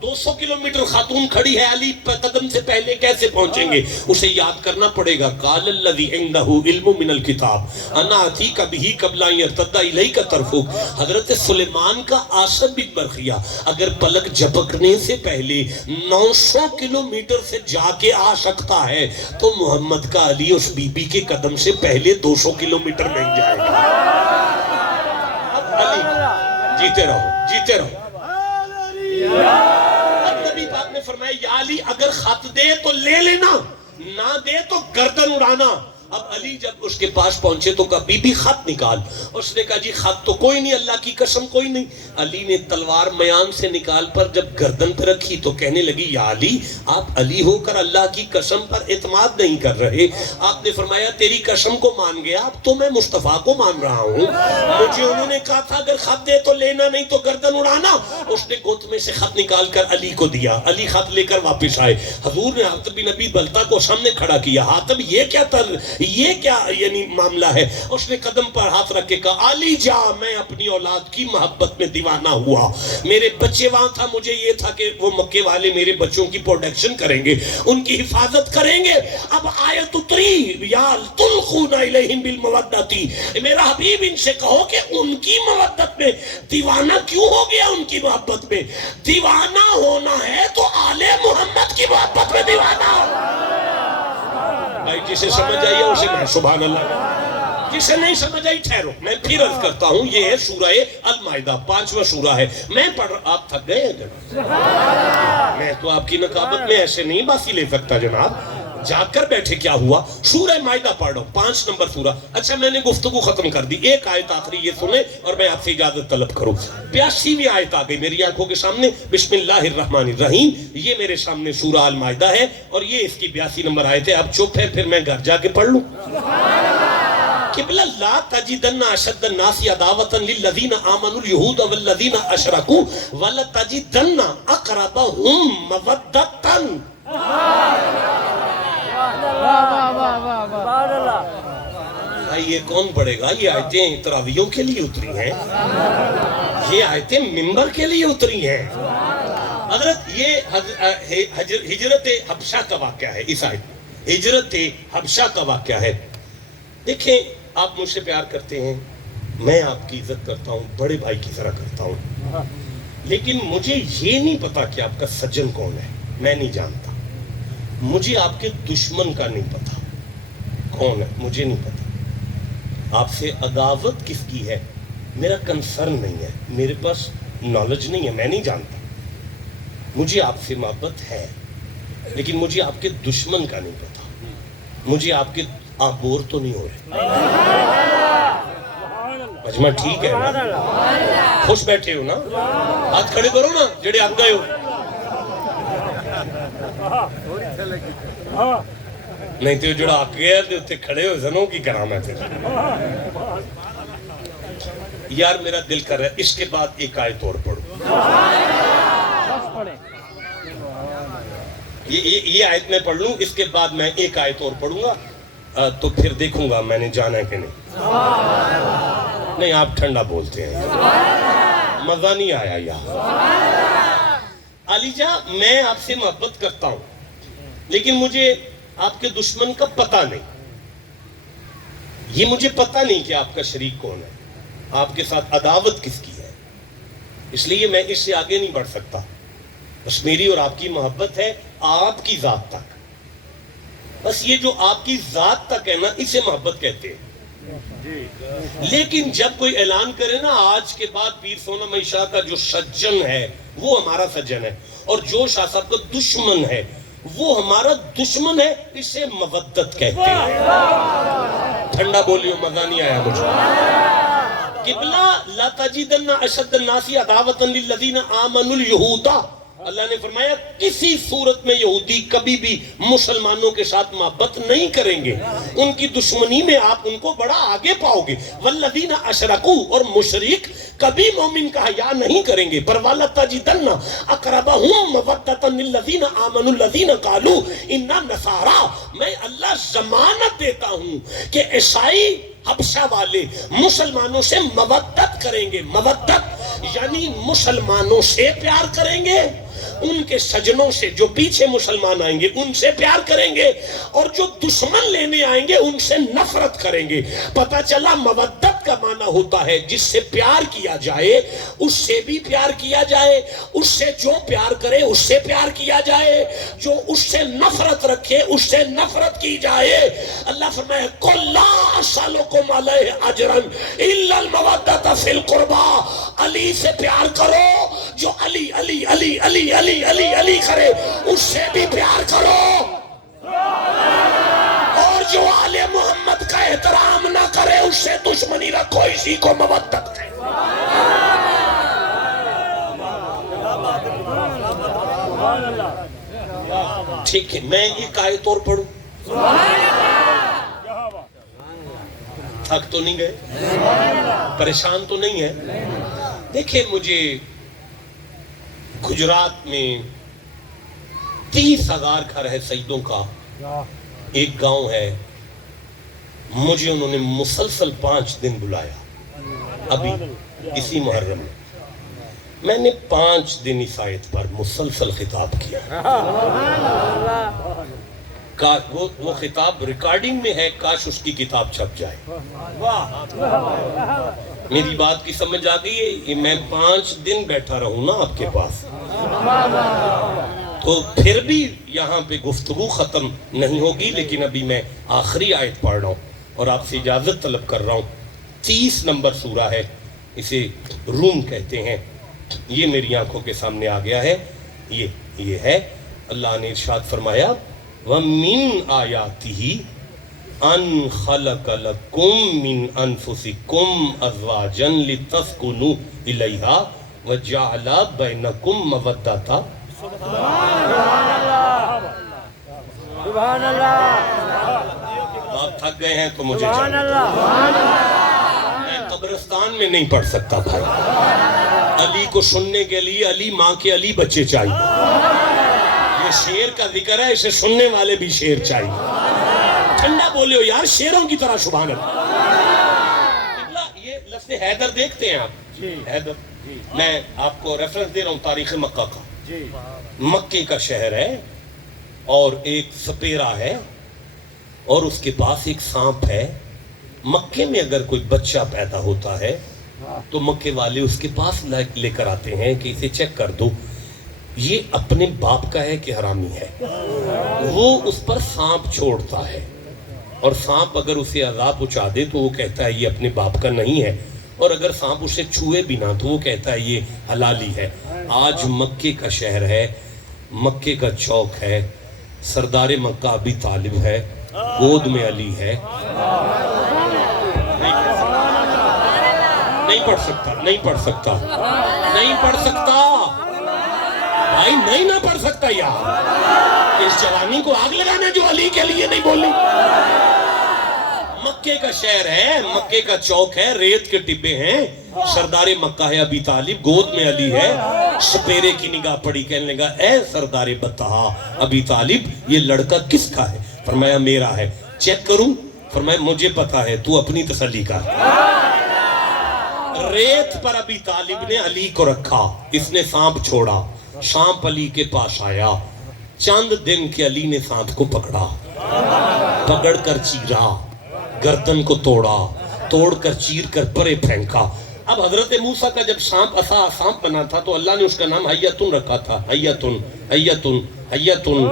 200 کلومیٹر خاتون کھڑی ہے، علی قدم سے پہلے کیسے پہنچیں گے؟ اسے یاد کرنا پڑے گا. قال الذی عنده علم من الکتاب انا اتیک بہ قبل ان یرتد الیک طرفک. حضرت سلیمان کا عاصم بن برخیہ اگر پلک جھپکنے سے پہلے 900 کلومیٹر سے جا کے آ سکتا ہے تو محمد کا علی اس بی بی کے قدم سے پہلے 200 کلومیٹر نہیں جائے گا. اب علی جیتے رہو، جیتے رہو. نبی پاک نے فرمایا یا علی اگر خط دے تو لے لینا، نہ دے تو گردن اڑانا. اب علی جب اس کے پاس پہنچے تو کہا بی بی خط نکال. اس نے کہا جی خط تو کوئی نہیں، اللہ کی قسم کوئی نہیں. علی نے تلوار میان سے نکال پر جب گردن پہ رکھی تو کہنے لگی یا علی آپ علی ہو کر اللہ کی قسم پر اعتماد نہیں کر رہے. آپ نے فرمایا تیری قسم کو مان گیا، اب تو میں مصطفیٰ کو مان رہا ہوں. مجھے انہوں نے کہا تھا اگر خط دے تو لینا، نہیں تو گردن اڑانا. اس نے گوت میں سے خط نکال کر علی کو دیا. علی خط لے کر واپس آئے. حضور نے حاتب بن ابی بلتہ کو سامنے کھڑا کیا. حاتب یہ کیا یعنی معاملہ ہے؟ اس نے قدم پر ہاتھ رکھ کے کہا علی جا میں اپنی اولاد کی محبت میں دیوانہ ہوا. میرے بچے وہاں تھا، مجھے یہ تھا کہ وہ مکے والے میرے بچوں کی پروٹیکشن کریں گے، ان کی حفاظت کریں گے. اب آیت اتری یا تلقون الیہم بالمودتی، میرا حبیب ان سے کہو کہ ان کی مودت میں دیوانہ کیوں ہو گیا؟ ان کی محبت میں دیوانہ ہونا ہے تو آل محمد کی محبت میں دیوانہ ہو. بھائی جسے سمجھ آئی اسے میں سبحان اللہ، جسے نہیں سمجھ آئی ٹھہرو. میں پھر عرض کرتا ہوں یہ ہے سورہ المائدہ، 5واں سورہ ہے. میں پڑھ رہا، آپ تھک گئے ہیں؟ میں تو آپ کی نقابت میں ایسے نہیں باسی لے سکتا جناب. جاگ کر بیٹھے کیا ہوا؟ سورہ مائدہ پڑھ رہا ہوں، 5 نمبر سورہ. اچھا میں نے گفتگو ختم کر دی، ایک آیت آخری یہ سنیں اور میں آپ سے اجازت طلب کروں. 82ویں آیت آ گئی میری آنکھوں کے سامنے. بسم اللہ الرحمن الرحیم. یہ میرے سامنے سورہ المائدہ ہے اور یہ اس کی 82 نمبر آیت ہے. اب چپ ہے، پھر میں گھر جا کے پڑھ لوں. قبلہ لا تجدن اشد الناس عداوۃ للذین آمنوا اليہود والذین اشرکوا ولتجدن اقربهم مودۃ. یہ کون پڑھے گا؟ یہ آیتیں تراویحوں کے لیے اتری ہیں، یہ آیتیں منبر کے لیے اتری ہیں. حضرت یہ ہجرت حبشہ کا واقعہ ہے. اس آیت میں ہجرت حبشہ کا واقعہ ہے. دیکھیں آپ مجھ سے پیار کرتے ہیں، میں آپ کی عزت کرتا ہوں، بڑے بھائی کی طرح کرتا ہوں، لیکن مجھے یہ نہیں پتا کہ آپ کا سجن کون ہے. میں نہیں جانتا. مجھے آپ کے دشمن کا نہیں پتا کون ہے، مجھے نہیں پتا. آپ سے عداوت کس کی ہے میرا کنسرن نہیں ہے، میرے پاس نالج نہیں ہے، میں نہیں جانتا. مجھے آپ سے محبت ہے لیکن مجھے آپ کے دشمن کا نہیں پتا. مجھے آپ کے آپ بور تو نہیں ہو رہے؟ مجمع ٹھیک ہے نا؟ خوش بیٹھے ہو نا؟ ہاتھ کھڑے کرو نا جڑے آپ گئے ہو. نہیں تو جڑا آپ گئے تھے اتنے کھڑے ہو سنو کی کرام ہے. یار میرا دل کر رہا ہے اس کے بعد ایک آیت اور پڑھو. یہ آیت میں پڑھ لوں، اس کے بعد میں ایک آیت اور پڑھوں گا تو پھر دیکھوں گا میں نے جانا ہے کہ نہیں. نہیں آپ ٹھنڈا بولتے ہیں، مزہ نہیں آیا یار. علی جا میں آپ سے محبت کرتا ہوں لیکن مجھے آپ کے دشمن کا پتہ نہیں. یہ مجھے پتہ نہیں کہ آپ کا شریک کون ہے، آپ کے ساتھ عداوت کس کی ہے، اس لیے میں اس سے آگے نہیں بڑھ سکتا. بس میری اور آپ کی محبت ہے آپ کی ذات تک. بس یہ جو آپ کی ذات تک ہے نا اسے محبت کہتے ہیں. لیکن جب کوئی اعلان کرے نا آج کے بعد پیر سونامئی شاہ کا جو سجن ہے وہ ہمارا سجن ہے اور جو شاہ صاحب کا دشمن ہے وہ ہمارا دشمن ہے، اسے مودت کہتے ہیں. ٹھنڈا بولیو، مزہ نہیں آیا مجھے. قبلہ لا تجدن اشد الناس عداوۃ للذین آمنوا اليہود اللہ نے فرمایا کسی صورت میں یہودی کبھی بھی مسلمانوں کے ساتھ محبت نہیں کریں گے، ان کی دشمنی میں آپ ان کو بڑا آگے پاؤ گے۔ والذین اشرکوا، اور مشرک کبھی مومن کا حیا نہیں کریں گے۔ پر وَلَتَجِدَنَّ أَقْرَبَهُم مَوَدَّةً لِلَّذِينَ آمَنُوا الَّذِينَ قَالُوا إِنَّا نَصَارَىٰ، میں اللہ ضمانت دیتا ہوں کہ عیسائی حبشہ والے مسلمانوں سے مودت کریں گے۔ مودت یعنی مسلمانوں سے پیار کریں گے، ان کے سجنوں سے جو پیچھے مسلمان آئیں گے ان سے پیار کریں گے، اور جو دشمن لینے آئیں گے ان سے نفرت کریں گے۔ پتہ چلا مودت کا معنی ہوتا ہے جس سے پیار کیا جائے اس سے بھی پیار کیا جائے، اس سے جو پیار کرے اس سے پیار کیا جائے، جو اس سے نفرت رکھے اس سے نفرت کی جائے۔ اللہ فرمائے قُلْ لَا أَسْأَلُكُمْ عَلَيْهِ أَجْرًا إِلَّا الْمَوَدَّةَ فِي الْقُرْبَى، علی سے پیار کرو، جو علی علی علی علی علی علی علی کرے اس سے بھی پیار کرو، اور جو آل محمد کا احترام نہ کرے اس سے دشمنی رکھو، اسی کو مودت ہے۔ ٹھیک ہے، میں ایک آیت اور پڑھوں، تھک تو نہیں گئے، پریشان تو نہیں ہے؟ دیکھیں مجھے گجرات میں 30,000 گھر ہے سیدوں کا ایک گاؤں ہے، مجھے انہوں نے مسلسل 5 دن بلایا، ابھی اسی محرم میں نے 5 دن اس آیت پر مسلسل خطاب کیا۔ وہ خطاب ریکارڈنگ میں ہے، کاش اس کی کتاب چھپ جائے۔ میری بات کی سمجھ آ گئی ہے؟ یہ میں 5 دن بیٹھا رہوں نا آپ کے پاس تو پھر بھی یہاں پہ گفتگو ختم نہیں ہوگی، لیکن ابھی میں آخری آیت پڑھ رہا ہوں اور آپ سے اجازت طلب کر رہا ہوں۔ 30 نمبر سورہ ہے، اسے روم کہتے ہیں، یہ میری آنکھوں کے سامنے آ گیا ہے، یہ ہے۔ اللہ نے ارشاد فرمایا وَمِنْ آيَاتِهِ ان خلق لکم من انفسکم ازواجا لتسکنوا الیہا وجعل بینکم مودۃ۔ سبحان اللہ، آپ تھک گئے ہیں تو مجھے چاہیے، میں قبرستان میں نہیں پڑھ سکتا بھائی، علی کو سننے کے لیے علی ماں کے علی بچے چاہیے، یہ شیر کا ذکر ہے، اسے سننے والے بھی شیر چاہیے۔ ٹھنڈا بولے ہو یار، شیروں کی طرح سبحان اللہ۔ یہ لفظ حیدر دیکھتے ہیں آپ، حیدر، میں آپ کو ریفرنس دے رہا ہوں تاریخ مکہ کا۔ مکے کا شہر ہے اور ایک سپیرا ہے اور اس کے پاس ایک سانپ ہے۔ مکے میں اگر کوئی بچہ پیدا ہوتا ہے تو مکے والے اس کے پاس لے کر آتے ہیں کہ اسے چیک کر دو یہ اپنے باپ کا ہے کہ حرامی ہے۔ وہ اس پر سانپ چھوڑتا ہے اور سانپ اگر اسے عذاب پہنچا دے تو وہ کہتا ہے یہ اپنے باپ کا نہیں ہے، اور اگر سانپ اسے چھوئے بھی نہ تو وہ کہتا ہے یہ حلالی ہے۔ آج مکے کا شہر ہے، مکے کا چوک ہے، سردار مکہ ابی طالب ہے، گود میں علی ہے۔ نہیں پڑھ سکتا، نہیں پڑھ سکتا، نہیں پڑھ سکتا بھائی، نہیں نہ پڑھ سکتا یار، اس جوانی کو آگ لگانا جو علی کے لیے نہیں بولی۔ مکے کا شہر ہے، مکے کا چوک ہے، ریت کے ٹبے ہیں، سردار مکہ ہے ابی طالب، گود میں علی ہے۔ سپیرے کی نگاہ پڑی، کہنے لگا اے سردار بطحا ابی طالب، یہ لڑکا کس کا ہے؟ فرمایا میرا ہے۔ چیک کروں؟ فرمایا مجھے پتا ہے، تو اپنی تسلی کر۔ ریت پر ابی طالب نے علی کو رکھا، اس نے سانپ چھوڑا، سانپ علی کے پاس آیا، چند دن کے علی نے سانپ کو پکڑا، پکڑ کر چیرا، گردن کو توڑا، توڑ کر چیر کر پرے پھینکا۔ اب حضرت موسیٰ کا جب سانپ بنا تھا تو اللہ نے اس کا نام حیتن رکھا تھا، حیتن حیتن حیتن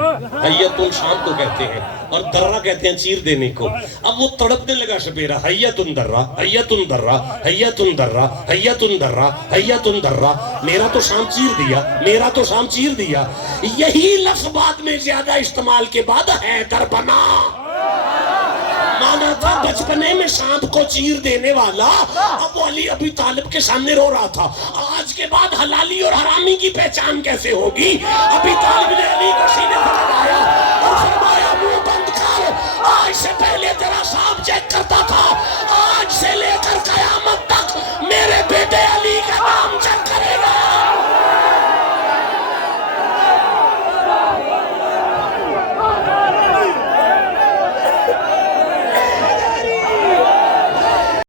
حیتن سانپ کو کہتے ہیں، اور درہ کہتے ہیں چیر دینے کو۔ اب وہ تڑپنے لگا سپیرا، حیتن درہ حیتن درہ حیتن درہ حیتن درہ حیتن درہ، میرا تو سانپ چیر دیا، میرا تو سانپ چیر دیا۔ یہی لفظ بعد میں زیادہ استعمال کے بعد حیدر بنا۔ مانا تھا بچپنے میں سانپ کو چیر دینے والا، اب وہ علی ابی طالب کے سامنے رو رہا تھا، آج کے بعد حلالی اور حرامی کی پہچان کیسے ہوگی؟ ابی طالب نے علی کو سینے پر لگایا اور فرمایا منہ بند کر، آج سے پہلے تیرا سانپ چیک کرتا تھا، آج سے لے